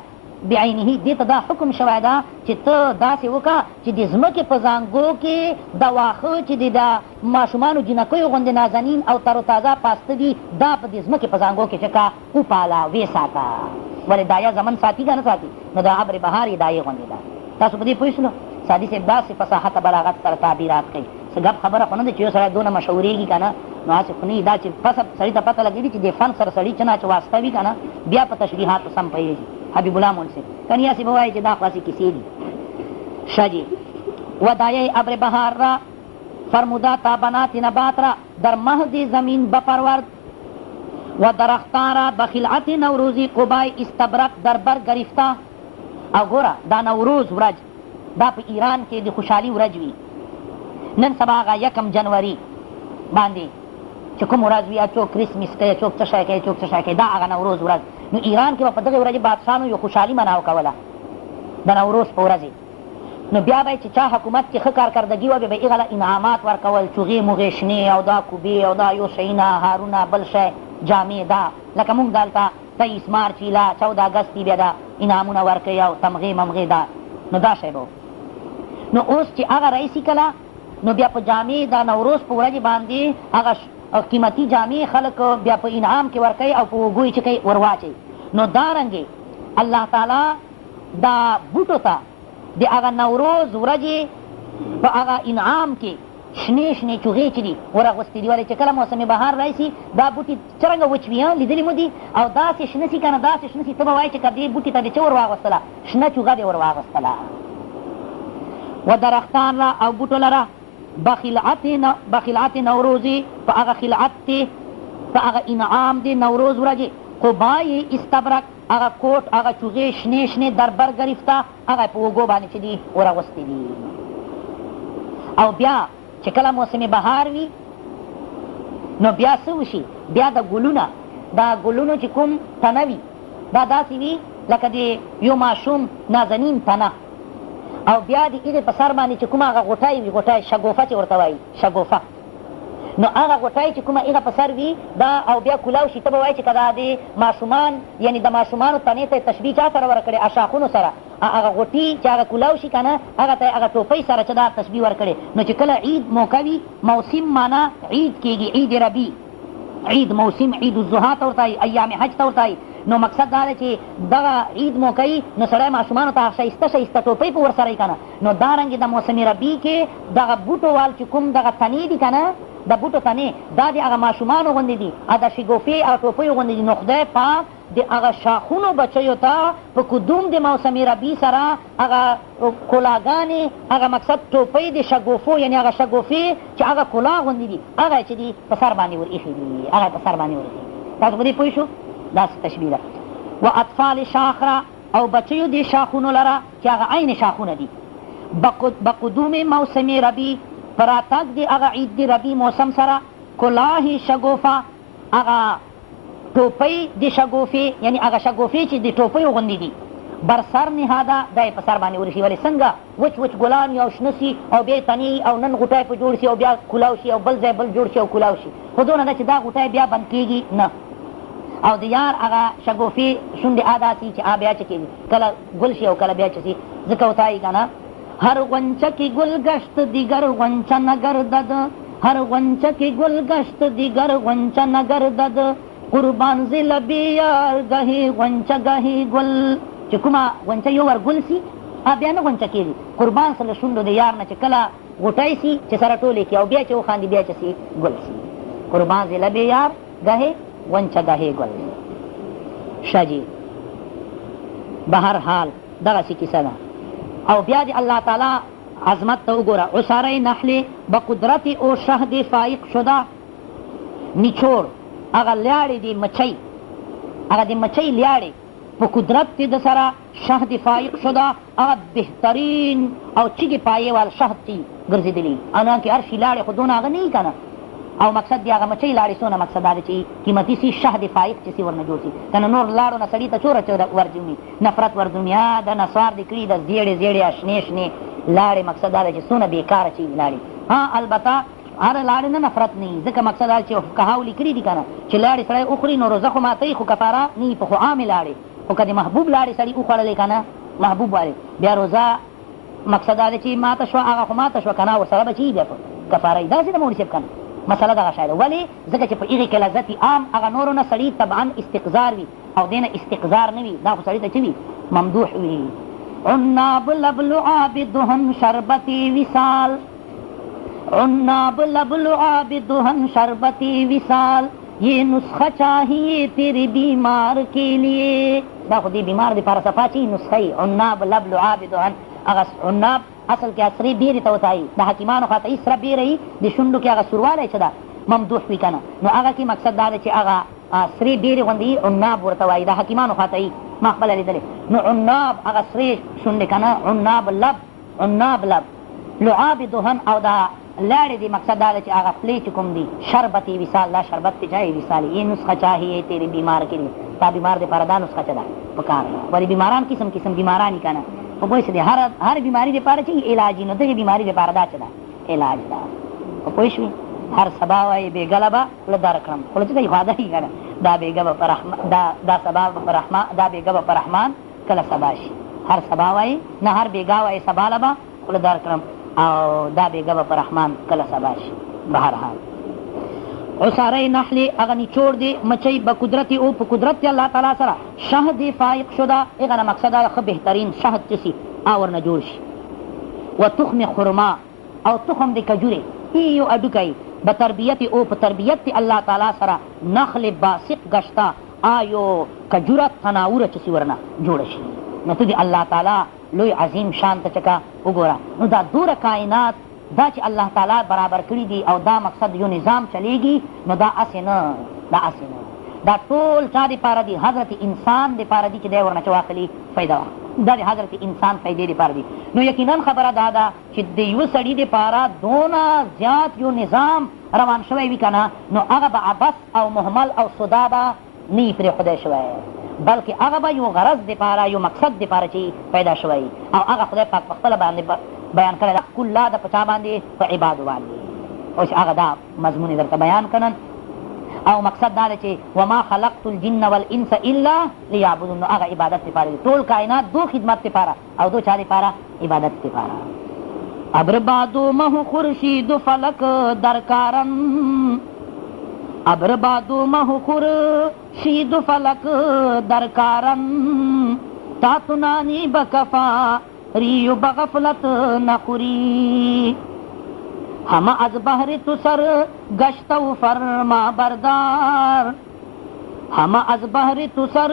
بعینه دې ته دا حکم شوی ده چې ته داسې وکړه چې د ځمکې په زانګو کې د واښه چې د ماشومانو جینکیو غوندې نازنین او تر و تازه پاسته دي، دا په دې ځمکې په زانګو کې چې کا وپاله ویې ساته. ولې دایه زمن ساتي که نه ساتي، نو د ابر بهار یې دایې غوندې ده. تاسو په دې پوه شولو. سادي صاحب داسې فصاحت بلاغت سره تعبیرات کوي، څه ګپ خبره خو نه ده چې یو سړی دونه مشهورېږي که نه، نو هسې خو نه وي دا چې سړي ته پته لګېږي چې دې فن سره سړي چې نه چې واسطه وي که نه بیا په تشریحاتو سم پوهېږي. حبیب الله مول صاحب کنی هسې به وایي چې دا خو هسې کیسې دي. ښه جي. و دایه ابر بهار را فرموده تا بنات نبات را در مهد زمین بپرورد، و درختان را به خلعت نوروزی قبای استبرق در بر گرفته. او ګوره دا نوروز ورځ دا په ایران کې د خوشحالي ورځ وي. نن سبا هغه 1 جنوري باندې چې کوم ورځ وي، څوک کرسمس کوي، څوک څه شی کوي، څوک څه شی کوي، دا هغه نوروز ورځ. نو ایران کې به په دغې ورځې بادشاهانو یو خوشحالي مناو کوله د نوروز په ورځې. نو بیا به چې چا حکومت کې ښه کارکردګي وه بیا به هغه له انعامات ورکول، چوغې موغې شنې او دا کوبې او دا یو شیونه هارونه بل شی جامې، دا لکه موږ دلته 23 مارچ لا 14 اگست بیا دا انعامونه ورکوي او تمغې ممغې دا نو دا شی به نو اوس چې هغه رئیسي کله نو بیا په جامې د نوروز په ورځې باندې هغه قیمتي جامې خلک بیا په انعام کې ورکوي او په اوږو یې چې کوي ورواچوي. نو دارنګې الله تعالی دا بوټو ته د هغه نوروز ورځې په هغه انعام کې شنې شنې چوغې چې دي ورغوستې دي. ولې چې کله موسم بهار راشي دا بوټي څرنګه وچ وي لیدلي مو دي او داسې شنه سي که نه داسې شنه سي ته به وایې چې که دې بوټي ته دې څه ور واغوستله شنه چوغه دې ور واغوستله. و درختان را او بوټو لره بخلعت نوروزی په هغه خلعت کې په هغه انعام دی نوروز ورځې قبای استبرک هغه کوټ هغه چوغې شنې شنې در بر گرفته هغه په اوږو باندې چې دي ورغوستې دي. او بیا چې کله موسم بهار وي نو بیا څه وشي بیا د ګلونه دا ګلونو چې کوم تنه وي دا داسې وي لکه د یو ماشوم نازنین تنه او بیا د هغې په سر باندې چې کومه هغه غوټۍ وي غوټۍ شګوفه چې ورته وایي شګوفه نو هغه غوټۍ چې کومه هغه په سر وي دا او بیا کولاو شي ته به وایي چې که دا د ماشومان یعنې د ماشومانو تنې ته تشبیح چا سره ورکړې شاخونو سره هغه غوټي چې هغه کولاو شي که نه هغه ته هغه ټوپۍ سره چې دا تشبیح ورکړې. نو چې کله عید موقع وي موسم معنا عید کېږي عید ربی عید موسم عید الضحا ته ورته وایي ایام حج ته ورته وایي. نو مقصد دا دی چې دغه عید موقع وي نو سړی ماشومانو ته ښایسته ښایسته ټوپۍ په ورسره وي که نه. نو دارنګې د موسم ربي کې دغه بوټو وال چې کوم دغه تنې دي که نه د بوټو تنې دا د هغه ماشومانو غوندې دي د شګوفې او ټوپیو غوندې دي. نو خدای پاک د هغه شاخونو بچیو ته په قدوم د موسم ربي سره هغه کلاګانې هغه مقصد ټوپۍ د شګوفو یعنې هغه شګوفې چې هغه کلا غوندې دي هغه چې دي په سر باندې ور ایښي دي هغه په سر باندې ور ایښي. تاسو په دې پوه شو داسې تشبیه ده. و اطفال شاخره او بچیو د شاخونو لره چې هغه عین شاخونه دي به قدوم موسم ربي پراتک دی هغه عید دی ربی موسم سره کلاه شګوفه هغه ټوپۍ د شګوفې یعنې هغه شګوفې چې د ټوپیو غوندې دي بر سر نهاده دا یې په سر باندې ورشي. ولې څنګه وچ وچ ګلان یې او شنه سي او بیا یې تنې او نن غوټی په جوړ شي او بیا کولاو شي او بل ځای بل جوړ شي او کولاو شي خو دونه ده چې دا غوټی بیا بند کېږي نه. او د یار هغه شګوفې شونډې داسې چې بیا چې کېږي کله ګل شي او کله بیا چې سي ځکه ورته وایي که نه हर غنچه کی گل گشت دیگر غنچه نگردد هر غنچه کی گل گشت دیگر غنچه نگردد قربان ز لب یار گهی غنچه گهی گل چې کومه غنچه یو ور ګل سي بیا نه غنچه کېږي قربان سره شونډو د یار نه چې کله غوټی سي چې سره ټولې کړي او بیا چې وخاندي بیا چې سي ګل سي قربان ز لب یار گهی غنچه گهی گل. ښه جي بهر حال دغسې کیسه ده. او بیا دی الله تعالی عظمت ته وګوره عصاره نحلې به قدرت او شهد فایق شده نیچور هغه لیاړې دی مچۍ هغه د مچۍ لیاړې په قدرت دی د سره شهد فایق شده هغه بهترین او چیږې پایې وال شهد تی ګرځېدلي انا کې هر شي لاړې خو دونه هغه نه وي که نه او مقصد دی هغه مچۍ لاړې څونه مقصد دا دی چې قیمتي سي شهد فایق چې سي ورنه جوړ سي که نه نور لاړو نه سړي ته څومره ورجومي نفرت ورجومي د نسوار دې کړي د زیړې زیړې شنې شنې لاړې مقصد دا دی چې څونه بېکاره چې لاړې البته هر لاړې نه نفرت نه وي ځکه مقصد دا چې فقهاو لیکلي دي که نه چې لاړې سړی وخوري نو روزه خو ماتوي خو کفاره نه وي په خو عامې لاړې خو که د محبوب لاړې سړي وخوړلې که نه محبوب والې بیا روزه مقصد دا دی چې ماته شوه هغه خو ماته شوه که نه ورسره به چې بیا په کفاره وي داسې د مولي صاحب که نه مسله دغه شی ده. ولې ځکه چې په هغې کې لذت عام هغه نورو نه سړي طبعا استقذار وي او دې نه استقذار نه وي دا خو سړي ته څه وي ممدوح وي. عناب لب لعاب دهن شربتی وصال عناب لب لعاب دهن شربتی وصال یہ نسخہ چاہیے تیرے بیمار کے لیے دا خو دې بیمار دپاره صفا چی نسخه یي عناب لب لعاب دهن هغه عناب اصل کې سرې بیرې ته وتایي د حکیمانو خواته سره بیره یي د شونډو کې هغه سوروالی چې ده ممدوح وي که نه نو هغه کې مقصد دا دی چې هغه سرې بیرې غوندې یي عناب ورته وایي د حکیمانو خواته یي ما خپله لیدلې نو عناب هغه سرې شونډې که نه عناب لب لعاب دهن او دا لاړې دی مقصد دا دی چې هغه خولې چې کوم دي شربت وصال دا شربت دی چاہیے وصال یہ نسخه چاہیے تیرے بیمار کے لیے تا بیمار دپاره دا نسخه چې ده پکار ده ولې بیماران قسم قسم بیماران یي که نه خو پوه شوې هر بیماري دپاره چې علاج وي نو دغې بیماري دپاره دا چې ده علاج ده خو پوه شوې هر سبا وایي بېګله به خوله داره کړم خوله چې ده یې خواده وي که نه دا بیګه به په رحمان دا سبا به په رحمان دا بیګه به په رحمان کله سبا شي. هر سبا وایي نه هر بیګا وایي سبا له به خوله در کړم او دا بیګه به په رحمان کله سبا شي. به هر حال عصاره نحل اغه نیچوړ دی مچۍ به قدرت او په قدرت الله تعالی سره شهد فائق شده. اغه نه مقصد هغه ښه بهترین شهد چې سي ورنه جوړ شي. و تخم خرما او تخم د کجورې یو اډوکی به تربیت او په تربیت الله تعالی سره نخل باسق گشته آیو کجوره تناوره چې سي ورنه جوړه شي. نو ته د الله تعالی لوی عظیم شان ته چکه وګوره. نو دا دوره کائنات دا چې الله تعالی برابر کړي دي او دا مقصد یو نظام چلیږي نو دا اسې نه دا اسې نه دا ټول چا دپاره دي حضرت انسان دپاره دي چې دی ورنه چې واخلي فایده واخلي. دا د حضرت انسان فایدې دپاره دي. نو یقینا خبره دا ده چې د یوه سړي دپاره دونه زیات یو نظام روان شوی وي که نه نو هغه به عبث او محمل او سدا به نه یې پرېښودی شوی بلکې هغه به یو غرض دپاره یو مقصد دپاره چې پیدا شوی او هغه خدای پاک په خپله باندې بیان کړی ده. کله ده په چا باندې په عبادو باندې. اوس هغه دا مضمون یې درته بیان کړن او مقصد دا دی چې وما خلقت الجن والانس الا لیعبدون. نو هغه عبادت دپاره دي. ټول کائنات دو خدمت دپاره او دو چا دپاره عبادت دپاره. ابربادو مه خورشید فلک درکارن ابربادو مه خورشید فلک درکارن تاتنانی بکفا ریو بغفلت نخوری همه از بحر تو سر گشت و فرما بردار همه از بحر تو سر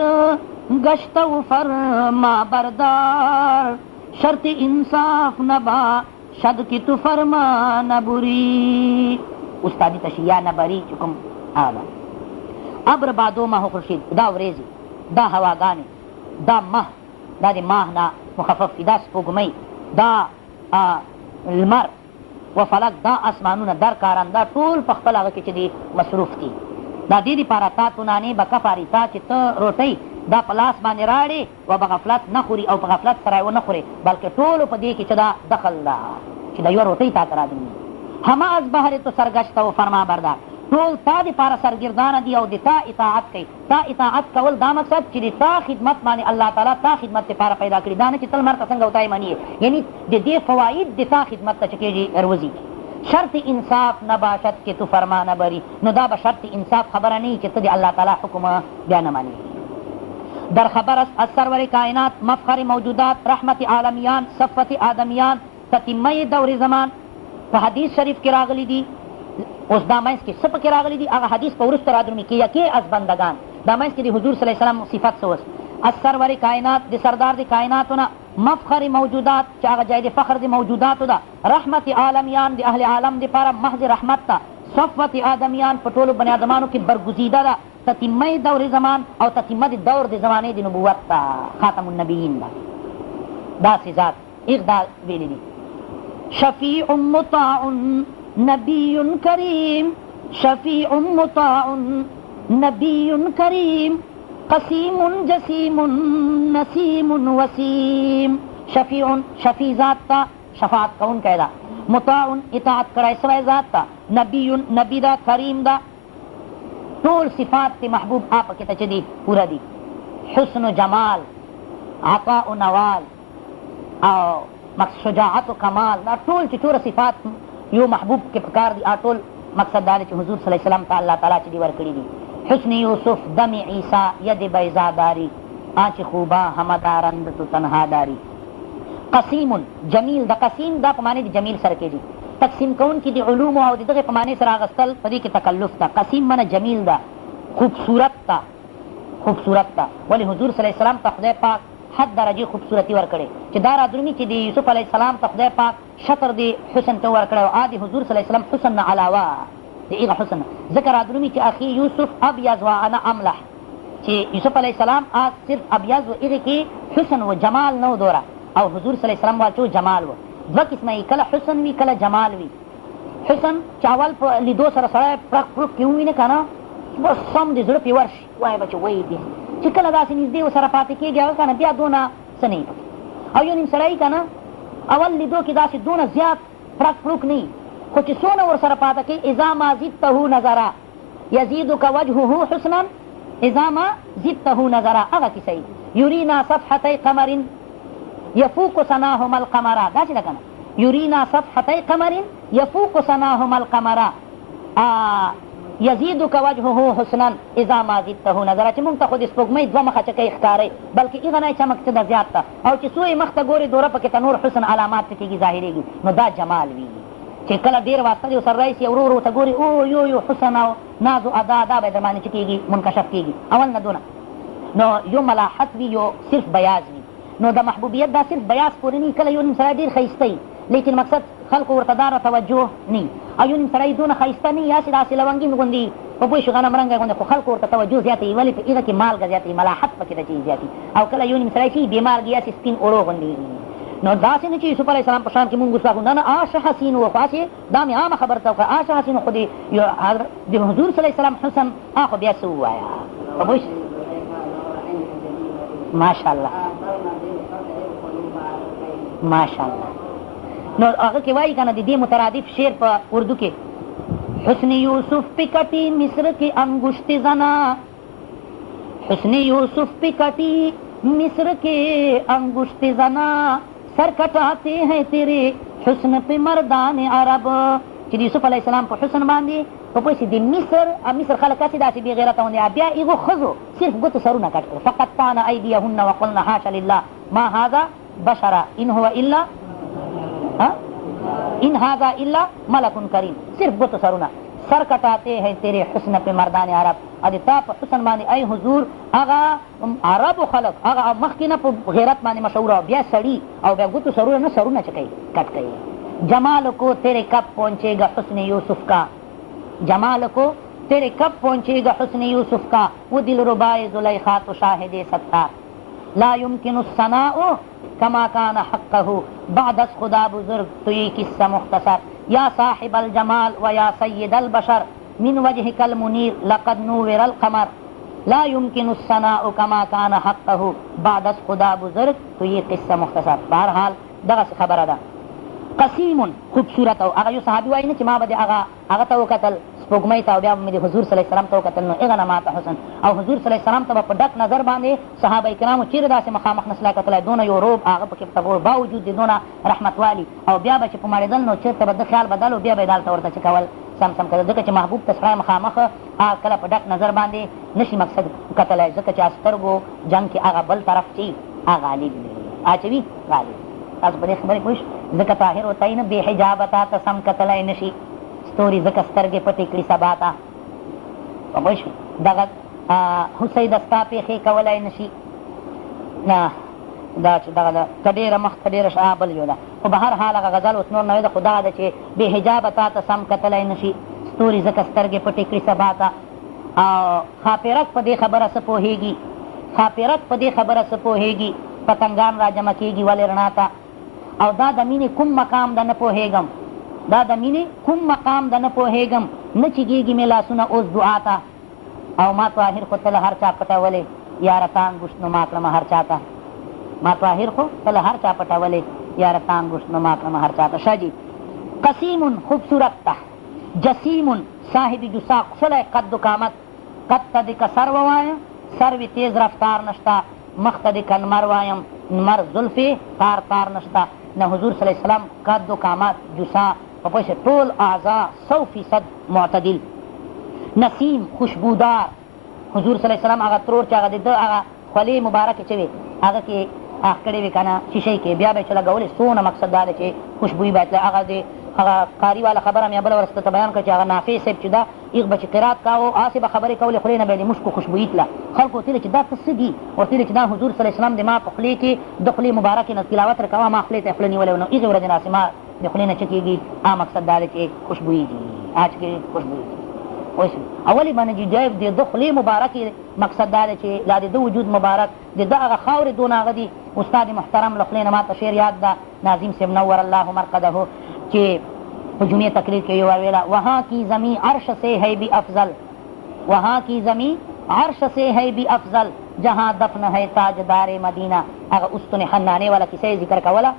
گشت و فرما بردار شرط انصاف نبا شد کی تو فرما نبوری. استادی تشیع نبری چکم آلا ابر بادو مه خورشید دا وریزی دا هواگانی دا مه دا دی ماه نا مخفف کی دا سپوگمی دا المر و فلک دا اسمانونه در کارن دا ټول په خپل هغه کې چې دی مصروف دي. دا دې دپاره تا تونانې به کفاري تا چې ته روټۍ دا په لاس باندې راړې و به غفلت نه خوري او په غفلت سره یې ونه خورې بلکې ټولو په دې کې چې دا دخل ده چې د یوه روټۍ تا ته رادري. همه از بهر تو سرګشته و فرما بردار ټول تا دپاره سرګردانه دي او د تا اطاعت کوي. تا اطاعت کول دا مقصد چې د تا خدمت باندې الله تعالی تا خدمت دپاره پیدا کړي. دا نه چې تل مرته څنګه وتای مني یعنی د دې فواید د تا خدمت ته چې کېږي روزي. شرط انصاف نباشد که تو فرما نبری. نو دا به شرط انصاف خبره نه چې ته د الله تعالی حکم بیا نه منې. در خبر است از سرور کائنات مفخر موجودات رحمت عالمیان صفت آدمیان تتمه دور زمان په حدیث شریف کې راغلی دي. اوس دا منځ کې څه پکې راغلی دي هغه حدیث په وروسته رادرومي کې یکې از بندگان دا منځ کې د حضور صلی الله علیه وسلم صفت څه وس از سرور کائنات د سردار د کائناتو نه مفخر موجودات چې هغه ځای د فخر د موجوداتو ده رحمت عالمیان د اهل عالم دپاره محض رحمت ده صفوت آدمیان په ټولو بني ادمانو کې برګزیده ده تتمه دور زمان او تتمه د دور د زمانې د نبوت ده خاتم النبیین ده. داسې ذات اغدا ویلی دي شفیع مطاع نبی کریم شفیع مطاع نبی کریم قسیم جسیم نسیم وسیم. شفیع شفیع ذات تا شفاعت کون قیدا مطاع اطاعت کرائی سوائے ذات تا نبی نبی دا کریم دا طول صفات تی محبوب آپ کتا چدی پورا دی حسن و جمال عطاء و نوال او شجاعت و کمال دا طول چی طور صفات یو محبوب کے پکار دی آطول مقصد دا چی حضور صلی اللہ علیہ وسلم تا اللہ تعالی چی دی ورکڑی دی. حسن یوسف دم عیسیٰ ید بیضا داری آنچ خوبا همدارند تو تنہا داری. قسیم جمیل دا قسیم دا پمانے دی جمیل سر کے دی تقسیم کون کی دی علوم او دی دغه پمانے سر آغستل پدی کی تکلف تا. قسیم من جمیل دا خوبصورت تا خوبصورت تا ولی حضور صلی اللہ علیہ وسلم تا خدای پاک حد درجه خوبصورتی ورکړي چې دا رادرومي چې د یوسف علیه السلام ته خدای پاک شطر د حسن ته ورکړی او د حضور صلی الله علیه وسلم حسن نه علاوه د هغه حسن ځکه رادرومي چې اخي یوسف ابیض و انا املح چې یوسف علیه السلام صرف ابیض و هغې کې حسن و جمال نه و دوره او حضور صلی الله علیه وسلم واچو جمال و. دوه قسمه یې کله حسن وي کله جمال وي. حسن چې اول په لیدو سره سړی پړک پړک کې ووینه که نه بس سم د زړه پې ورشي وایه بچه وایي دی چې کله داسې نږدې ورسره پاتې کېږي هغه که نه بیا دونه څه نه وي پکې او یو نیم سړی که نه اول لیدو کې داسې دونه زیات پړک پړک نه وي خو چې څونه ورسره پاته کې اذا ما زدته نظره یزیدک وجهه حسنا اذا ما زدته نظرا هغه کیسه یرینا صفحتي قمر یفوق سناهما القمر داسې ده کنه یرینا صفحتي قمر یفوق سناهما القمر یزیدک وجهه حسنا اذا ما زدته نظرا چې مونږ ته خو د سپوږمۍ دوه مخه چکی ښکارئ بلکې هغه نه چمک څه ده زیات ته او چې څو یې مخ ته ګورې دوره پکې ته نور حسن علامات پکېږي ظاهرېږي نو دا جمال وي چې کله ډېر واسطه دی ورسره راشي ورو ورو ته ګوري او یو حسن او ناز و ادا دا به در باندې څه کېږي منکشف کېږي اول نه دونه نو یو ملاحت وي یو صرف بیاض وي نو د محبوبیت دا صرف بیاض پورې نه کله یو نیم سړی ډېر ښایسته وي لیکن مقصد خلکو ورته داره توجه نه او یو نیم سړی دونه ښایسته نه یاسې داسې لونګین غوندې په پوه شو غنم رنګه غوندې خو خلکو ورته توجه زیاته وي ولې په هغه کې مالګه زیاته وي ملاحت پکې ده چې زیاتې او کله یو نیم سړی چې بیمارګي یاسې سپین اوړو غوندې نو داسې نه چې یوسف علیه السلام په شان کې مونږ ګوساخو نه نه آشه حسین و خو دا مې عامه خبره ته وکړه آشه حسین خو د حضور صلی الله علیه وسلم حسن خو بیا څه ووایه په پوه شو ماشاءالله ماشاءالله نو هغه کې وایي که نه د دې مترادف شعر په اردو کې حسن یوسف پہ کٹی مصر کی انگشت زنا حسن یوسف پہ کٹی مصر کے انگشت زنا سر کٹاتے ہیں تیرے حسن پہ مردان عرب چې د یوسف علیه السلام په حسن باندې په پوه شي د مصر خلک هسې داسې بې غیرته غوندې بیا هغو ښځو صرف ګوتو سرونه کټ کړل فقطعن ایدیهن وقلن حاشا لله ما هذا بشرا ان هو الا ان هذا الا ملک کریم صرف گوتو سرونه سر کٹاتے ہیں تیرے حسن پہ مردان عرب او د تا په حسن باندې ای حضور هغه عربو خلک هغه مخکې نه په غیرت باندې مشهور او بیا سړي او بیا ګوتو سرونه نه سرونه چې کوي کټ کوي جمال کو تیرے کب پہنچے گا حسن یوسف کا جمال کو تیرے کب پہنچے گا حسن یوسف کا وہ دل ربائے زلیخا تو شاہد ستار لا يمكن الثناء كما كان حقه بعد از خدا بزرگ تو یہ قصہ مختصر یا صاحب الجمال و یا سید البشر من وجهك المنیر لقد نور القمر لا يمكن الثناء كما كان حقه بعد از خدا بزرگ تو یہ قصہ مختصر بہرحال دغه خبره ده قسیم خوبصورت او هغه یو صحابي وایي نه چې ما به د هغه ته وکتل سپوږمۍ ته او بیا به مې د حضور صلی الله وسلم ته وکتل نو هغه نه ماته حسن او حضور صلی الله وسلم ته به په ډک نظر باندې صحابه کرامو چیرې داسې مخامخ نسلا کتلی دونه یو روب هغه پکې په باوجود د دونه رحمت والي او بیا به چې په مړېدل نو چېرته به د خیال بدل و بیا به یې دلته ورته چې کول سم کړه ځکه چې محبوب ته سړی مخامخ کله په ډک نظر باندې نشي مقصد کتلی ځکه چې سترګو جنګ کې هغه بل طرف چې هغه غالب دی اچوي غالب تاسو په دې خبرې پوه شو ځکه طاهر ورته نه بې حجابه تا ته سم کتلی نشي ستوري ځکه سترګې پټې کړي سبا ته په پوه شو دغه هوسۍ د ستا پېښې کولی نشي نه دا چې دغه ده که ډېره مخته ډېره بل یو ده خو به هر حال هغه غزل اوس نور نوی ده خو دغه ده چې بې حجابه تا ته سم کتلی نشي ستوري ځکه سترګې پټې کړي سبا ته او خاپرک په دې خبره څه پوهېږي خاپرک په دې خبره څه پوهېږي پتنګان را جمع کېږي ولې رڼا ته او دا د مینې کوم مقام ده نه پوهېږم دا د مینې کوم مقام ده نه پوهېږم نه چېږېږي مې لاسونه اوس دعا ته او ما طاهر خو تله هر چا پټولې یاره تا انګوشت نو ما کړمه هر چا ته ما طاهر خو تله هر چا پټولې یاره تا انګوشت نو ما کړمه هر چا ته ښه جي قسیم خوبصورت ته جسیم صاحب جسا ښکلی قد و قامت قد ته دې که سر ووایم سر وي تیز رفتار نشته مخ ته دې که نمر وایم نمر زلفې تار تار نشته نه حضور صلی الله علیه وسلم قد و قامت جسا په پوه شئ ټول اعضا 100% معتدل نسیم خوشبودار حضور صلی الله علیه وسلم هغه ترور چې هغه د ده هغه خولې مبارکې چې وې هغه کې اخ کړې وې که نه شیشۍ کې بیا به یې چې لګولې څونه مقصد دا دی چې خوشبویي باید هغه د هغه قاري والا خبره مې بله ورسته ته بیان کړه چې هغه نافع صاحب چې دا هغ به چې قرات کاوه هسې به خبرې کولې خولې نه به یې د مشکو خوشبویي تله خلکو ورته چې دا څه څه دي ورته چې دا حضور صلی الله علیه وسلم د ما په خولې کې د خولې مبارکې نه تلاوت راکوه ما خولې ته یې خوله نیولې وه نو هغې ورځې نه ما د خولې نه څه کېږي مقصد دا دی چې خوشبویي دي چې کې خوشبویي دي اولی باندې چې د ده خولې مبارکې مقصد دا دی چې لا د ده وجود مبارک د ده هغه خاورې دونه هغه دي استاد محترم له خولې نه ما ته شعر یاد ده ناظم صاحب نور الله مرقده چې په جمعې تقریر کې یې وویله وہاں کی زمین عرش سے ہے بھی افضل وہاں کی زمین عرش سے ہے بھی افضل جہاں دفن ہے تاجدار مدینہ هغه استن حنانې والا کیسه یې ذکر کوله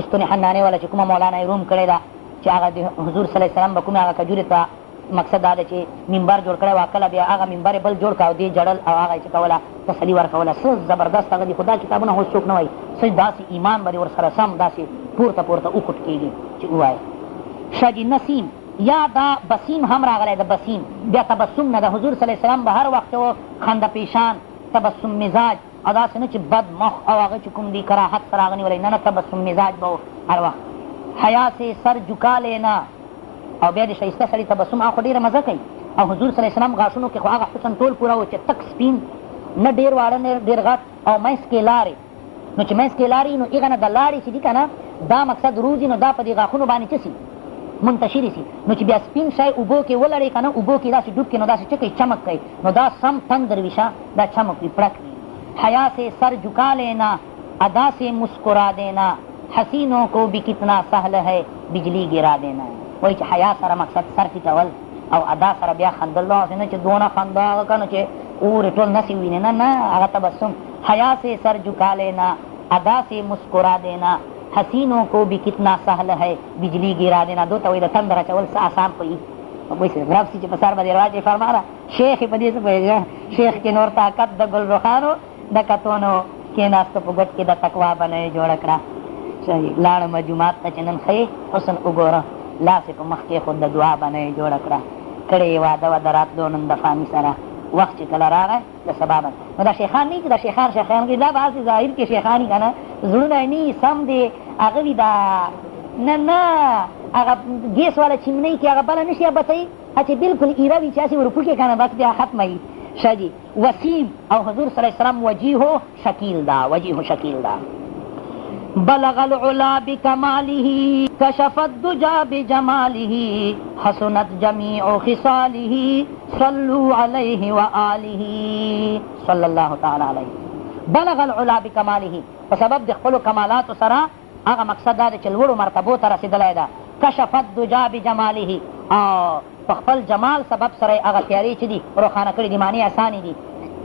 استن حنانې والا چې کومه مولانا یې روم کړې ده چې هغه د حضور صلی الله علیه وسلم به کومې هغه کجورې ته مقصد دا دی چې منبر جوړ کړی وه، کله بیا هغه منبر یې بل جوړ کړه او دې جړل او هغه یې چې کوله تسلي ورکوله. څه زبردست هغه دي، خو دا کتابونه اوس څوک نه وایي. څه داسې ایمان به دې ورسره سم داسې پورته پورته وخوټ کېږي چې ووایي. ښه جي نسیم یا دا بسیم هم راغلی د بسیم، بیا تبسم نه د حضور صلی الله علیه وسلم به هر وخت و خنده پیشان، تبسم مزاج، او داسې نه چې بد مخ او هغه چې کوم دي کراحت سره هغه نیولی، نه نه تبسم مزاج به هر وخت. حیا سے سر جھکا لینا، او بیا د ښایسته سړي تبسم هغه خو ډېره مزه کوي. او حضور صلی الله علیه وسلم غاښونو کې خو هغه حسن ټول پوره و چې تک سپین، نه ډېر واړه نه ډېر غټ، او منځ کې لارې. نو چې منځ کې لارې نو هغه نه د لاړې چې دي که نه دا مقصد روزي، نو دا په دې غاښونو باندې څه سي منتشرې سي. نو چې بیا سپین شی اوبو کې ولړې که نه اوبو کې داسې ډوب کړي نو داسې څه کوي چمک کوي، نو دا سم تندر وي شه دا چمک وي پړک وي. حیا سے سر جھکا لینا ادا سے مسکرا دینا حسینوں کو بھی کتنا سهل ہے بجلی گرا دینا. وایي چې حیا سره مقصد سر ټیټول او ادا سره بیا خندل، داسې نه چې دونه خندا هغه که نو چې اورې ټول نسې ووینې، نه نه هغه تبسم. حیا سے سر جھکا لینا ادا سے مسکرا دینا حسینوں کو بھی کتنا سهل ہے بجلی گرا دینا. دو ته وایي د تندر اچول څه آسان پوهي. رب سي چې په سر باندې رواج یې فرماله شیخ یې په دې څه پوهېږي، شیخ کې نور طاقت د ګل رخانو د کتونو کېناستو په ګوټ کې د تقوا بنه یې جوړه کړه. صحیح لاړمه جومات ته چې نن ښه حسن وګوره، لاس یې په مخ کې خود د دعا بنه یې جوړه کړه. کړې یې واده وه د راتلو نن د فامي سره، وخت چې کله راغی د سبا به نو دا شیخان نه چې دا شیخان کې دا به هسې ظاهر کې شیخان که نه زړونه یې نه سم دی هغه وي دا نه نه هغه ګیس والا چمنۍ کې هغه بله نه شي بڅوي چې بلکل ایره وي چې هسې ورپوکې که نه بس بیا ختمه وي. ښه جي وسیم او حضور صلی الله علیه وسلم وجیح شکیل دا، وجیح شکیل دا. بلغ العلا بکماله کشف الدجا بجماله حسنت جمیع خصاله صلوا علیه وآله صلی الله تعالی علیه. بلغ العلا بکماله په سبب د خپلو کمالاتو سره هغه مقصد دا دی چې لوړو مرتبو ته رسېدلی ده. کشف الدجا بجماله او په خپل جمال سبب سره هغه تیارې چې دي روښانه کړي دي، معنی اسانې دي.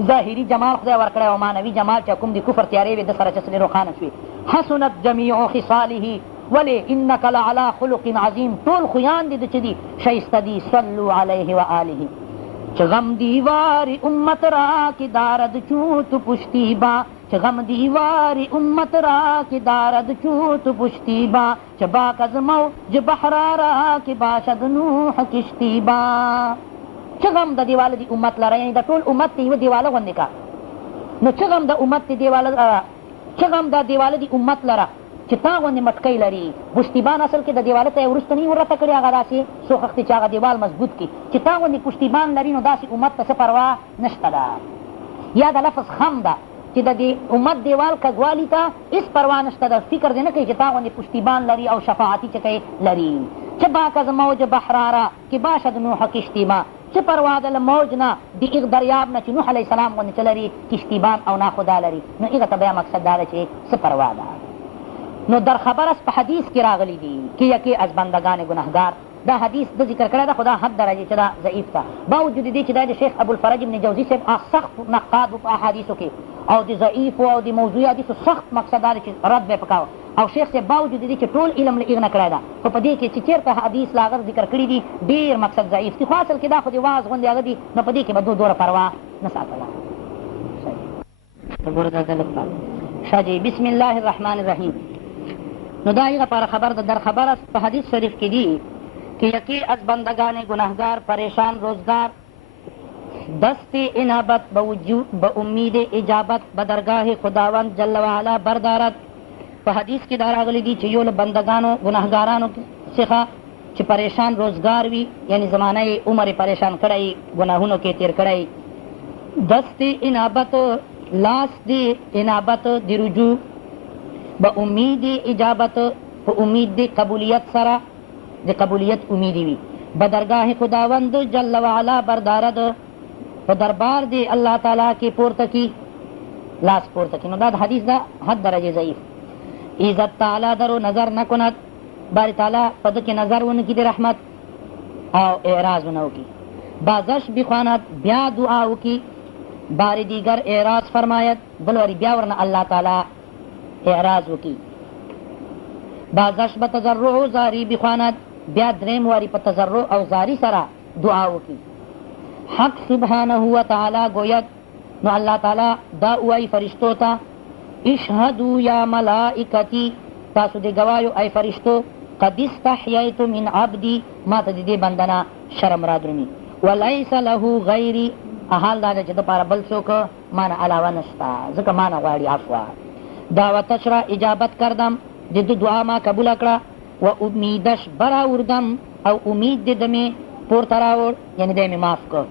ظاهري جمال خدای ورکړی او معنوي جمال چې کوم دي کفر تیارې وې د سره چې څه روښانه شوې. حسنت جمیع خصاله ولې انک لعلی خلق عظیم، ټول خویان دي د چې دي ښایسته دي. صلو علیه و آله. چې غم دیوار امت را که دارد چوت پشتیبا، چې غم دیوار امت را که دارد چوت پشتیبا، چې باک از موج بحرا را که باشد نوح کشتیبا. چې غم د دیواله دی امت لره، یعنې د ټول امت ته یوه دیواله غوندې کا. نو چې غم د امت دی دیواله لره، چې غم د دیواله دی امت لره چې تا غوندې مټکۍ لري. پشتیبان اصل کې د دیواله ته یې وروسته نه وي ورته کړي هغه داسې سوخښتې چې هغه دیوال مضبوط کړي. چې تا غوندې پشتیبان لري نو داسې امت ته څه پروا نشته ده. یا د لفظ خم ده چې د دې امت دیوال کږوالي ته هېڅ پروا نشته ده، فکر دې نه کوي چې تا غوندې پشتیبان لري او شفاعتي چې کوي لري. چې باک از موج بحراره که باشد نوح کشتیبا، څه پروا ده له موج نه د هغ دریاب نه چې نوح علیه السلام غوندې څه لري کشتیبان او ناخدا لري. نو هغه ته بیا مقصد دا ده چې څه پروا ده. نو در خبر است په حدیث کې راغلی دي که یکی از بندگان گنهگار. دا حدیث د ذکر کړی ده خو دا حد درجې چې دا ضعیف ده، باوجود دې چې دا د شیخ ابوالفرج ابن جوزي صاحب سخت نقاد په احادیثو کې او د ضعیفو او د موضوعي حدیثو سخت مقصد دا دی چې رد به یې پکاوه. او شیخ صاحب باوجود دې چې ټول علم له هغه نه کړی ده خو په دې کې چې چېرته حدیث لا هغه ذکر کړي دي ډېر مقصد ضعیف دي. خو اصل کې دا خو د واعظ غوندې هغه دي، نو په دې کې به دوره پروا نه ساتله. ښه جی بسم الله الرحمن الرحیم. نو دا هغه پر خبر ده در خبر است په حدیث شریف کې دي که یکی از بندگان گناهگار پریشان روزگار دست انابت به امید اجابت به درگاه خداوند جل وعلا بردارد. په حدیث کې دا راغلی دي چې یو له بندگانو گناهګارانو څخه چې پریشان روزگار وي، یعنی زمانه یې عمر پریشان کړی ګناهونو کې تیر کړی. دست انابت لاس دی انابت دی رجوع به امید اجابت په امید دی قبولیت سره د قبولیت امیدی وي. به درگاه خداوند جل وعلا بردارد، په دربار دی الله تعالی کې پورته کی لاس پورته کی. نو دا حدیث دا حد درجه ضعیف. عزت تعالی درو نظر نکند، باری تعالی په ده کې نظر ونکي د رحمت او اعراض ونه وکړي. بازش بخواند بیا دعا وکړي، باری دیگر اعراض فرماید بل وری بیا ورنه الله تعالی اعراض وکړي. بازش به تضرع و زاری بخواند بیا دریم واری په تضرع او زاری سره دعا وکړي. حق سبحانه و تعالی گوید نو الله تعالی دا وایي فرشتو ته اشهدوا یا ملائکتی تاسو دې ګوایو ای فرشتو قد استحییت من عبدی ما ته د دې بندنه شرم را درومي ولیس له غیري حال دا چې د پاره بل څوک ما نه علاوه نشته ځکه ما نه غواړي عفوه. دعوتش را اجابت کردم د ده دعا ما قبوله کړه و امیدش براوردم او امید د ده مې پورته راوړ یعنې دی مې معاف کړ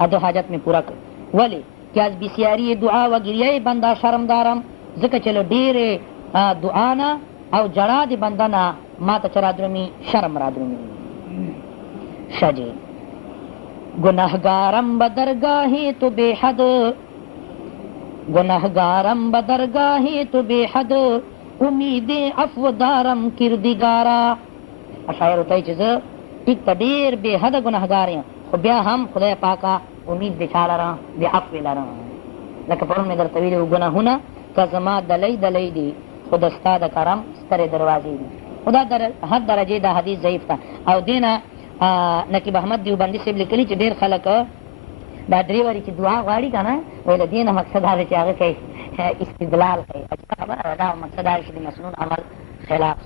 او د حاجت مې پوره کړ. ولې که از بسیاری دعا و گریه بنده شرم دارم ځکه چې له ډېرې دعا نه او جړا د بنده نه ما ته چې را درومي شرم را درومي. شجی گناهگارم به درگاهی تو بے حد گناهگارم به درگاهی تو بے حد امید عفو دارم کردگارا. شاعر وتایي چې زه ټیک ته ډېر بې حده ګناهګار یم خو بیا هم خدای پاکه امید د چا لرم د عفو لرم. لکه پرون مې درته ویلي وو ګناهونه که زما دلی دلی دي خو د ستا د کرم سترې دروازې دي. خو دا حد درجې دا حدیث ضعیف ده او دې نه نقیب احمد دیوبندي صاحب لیکلي چې ډېر خلک دا ډریوري چې دعا غواړي که نه وایي له دې نه مقصد دا دی چې هغه کوي استدلال کوي. دا مقصد دا چې د مسنون عمل خلاف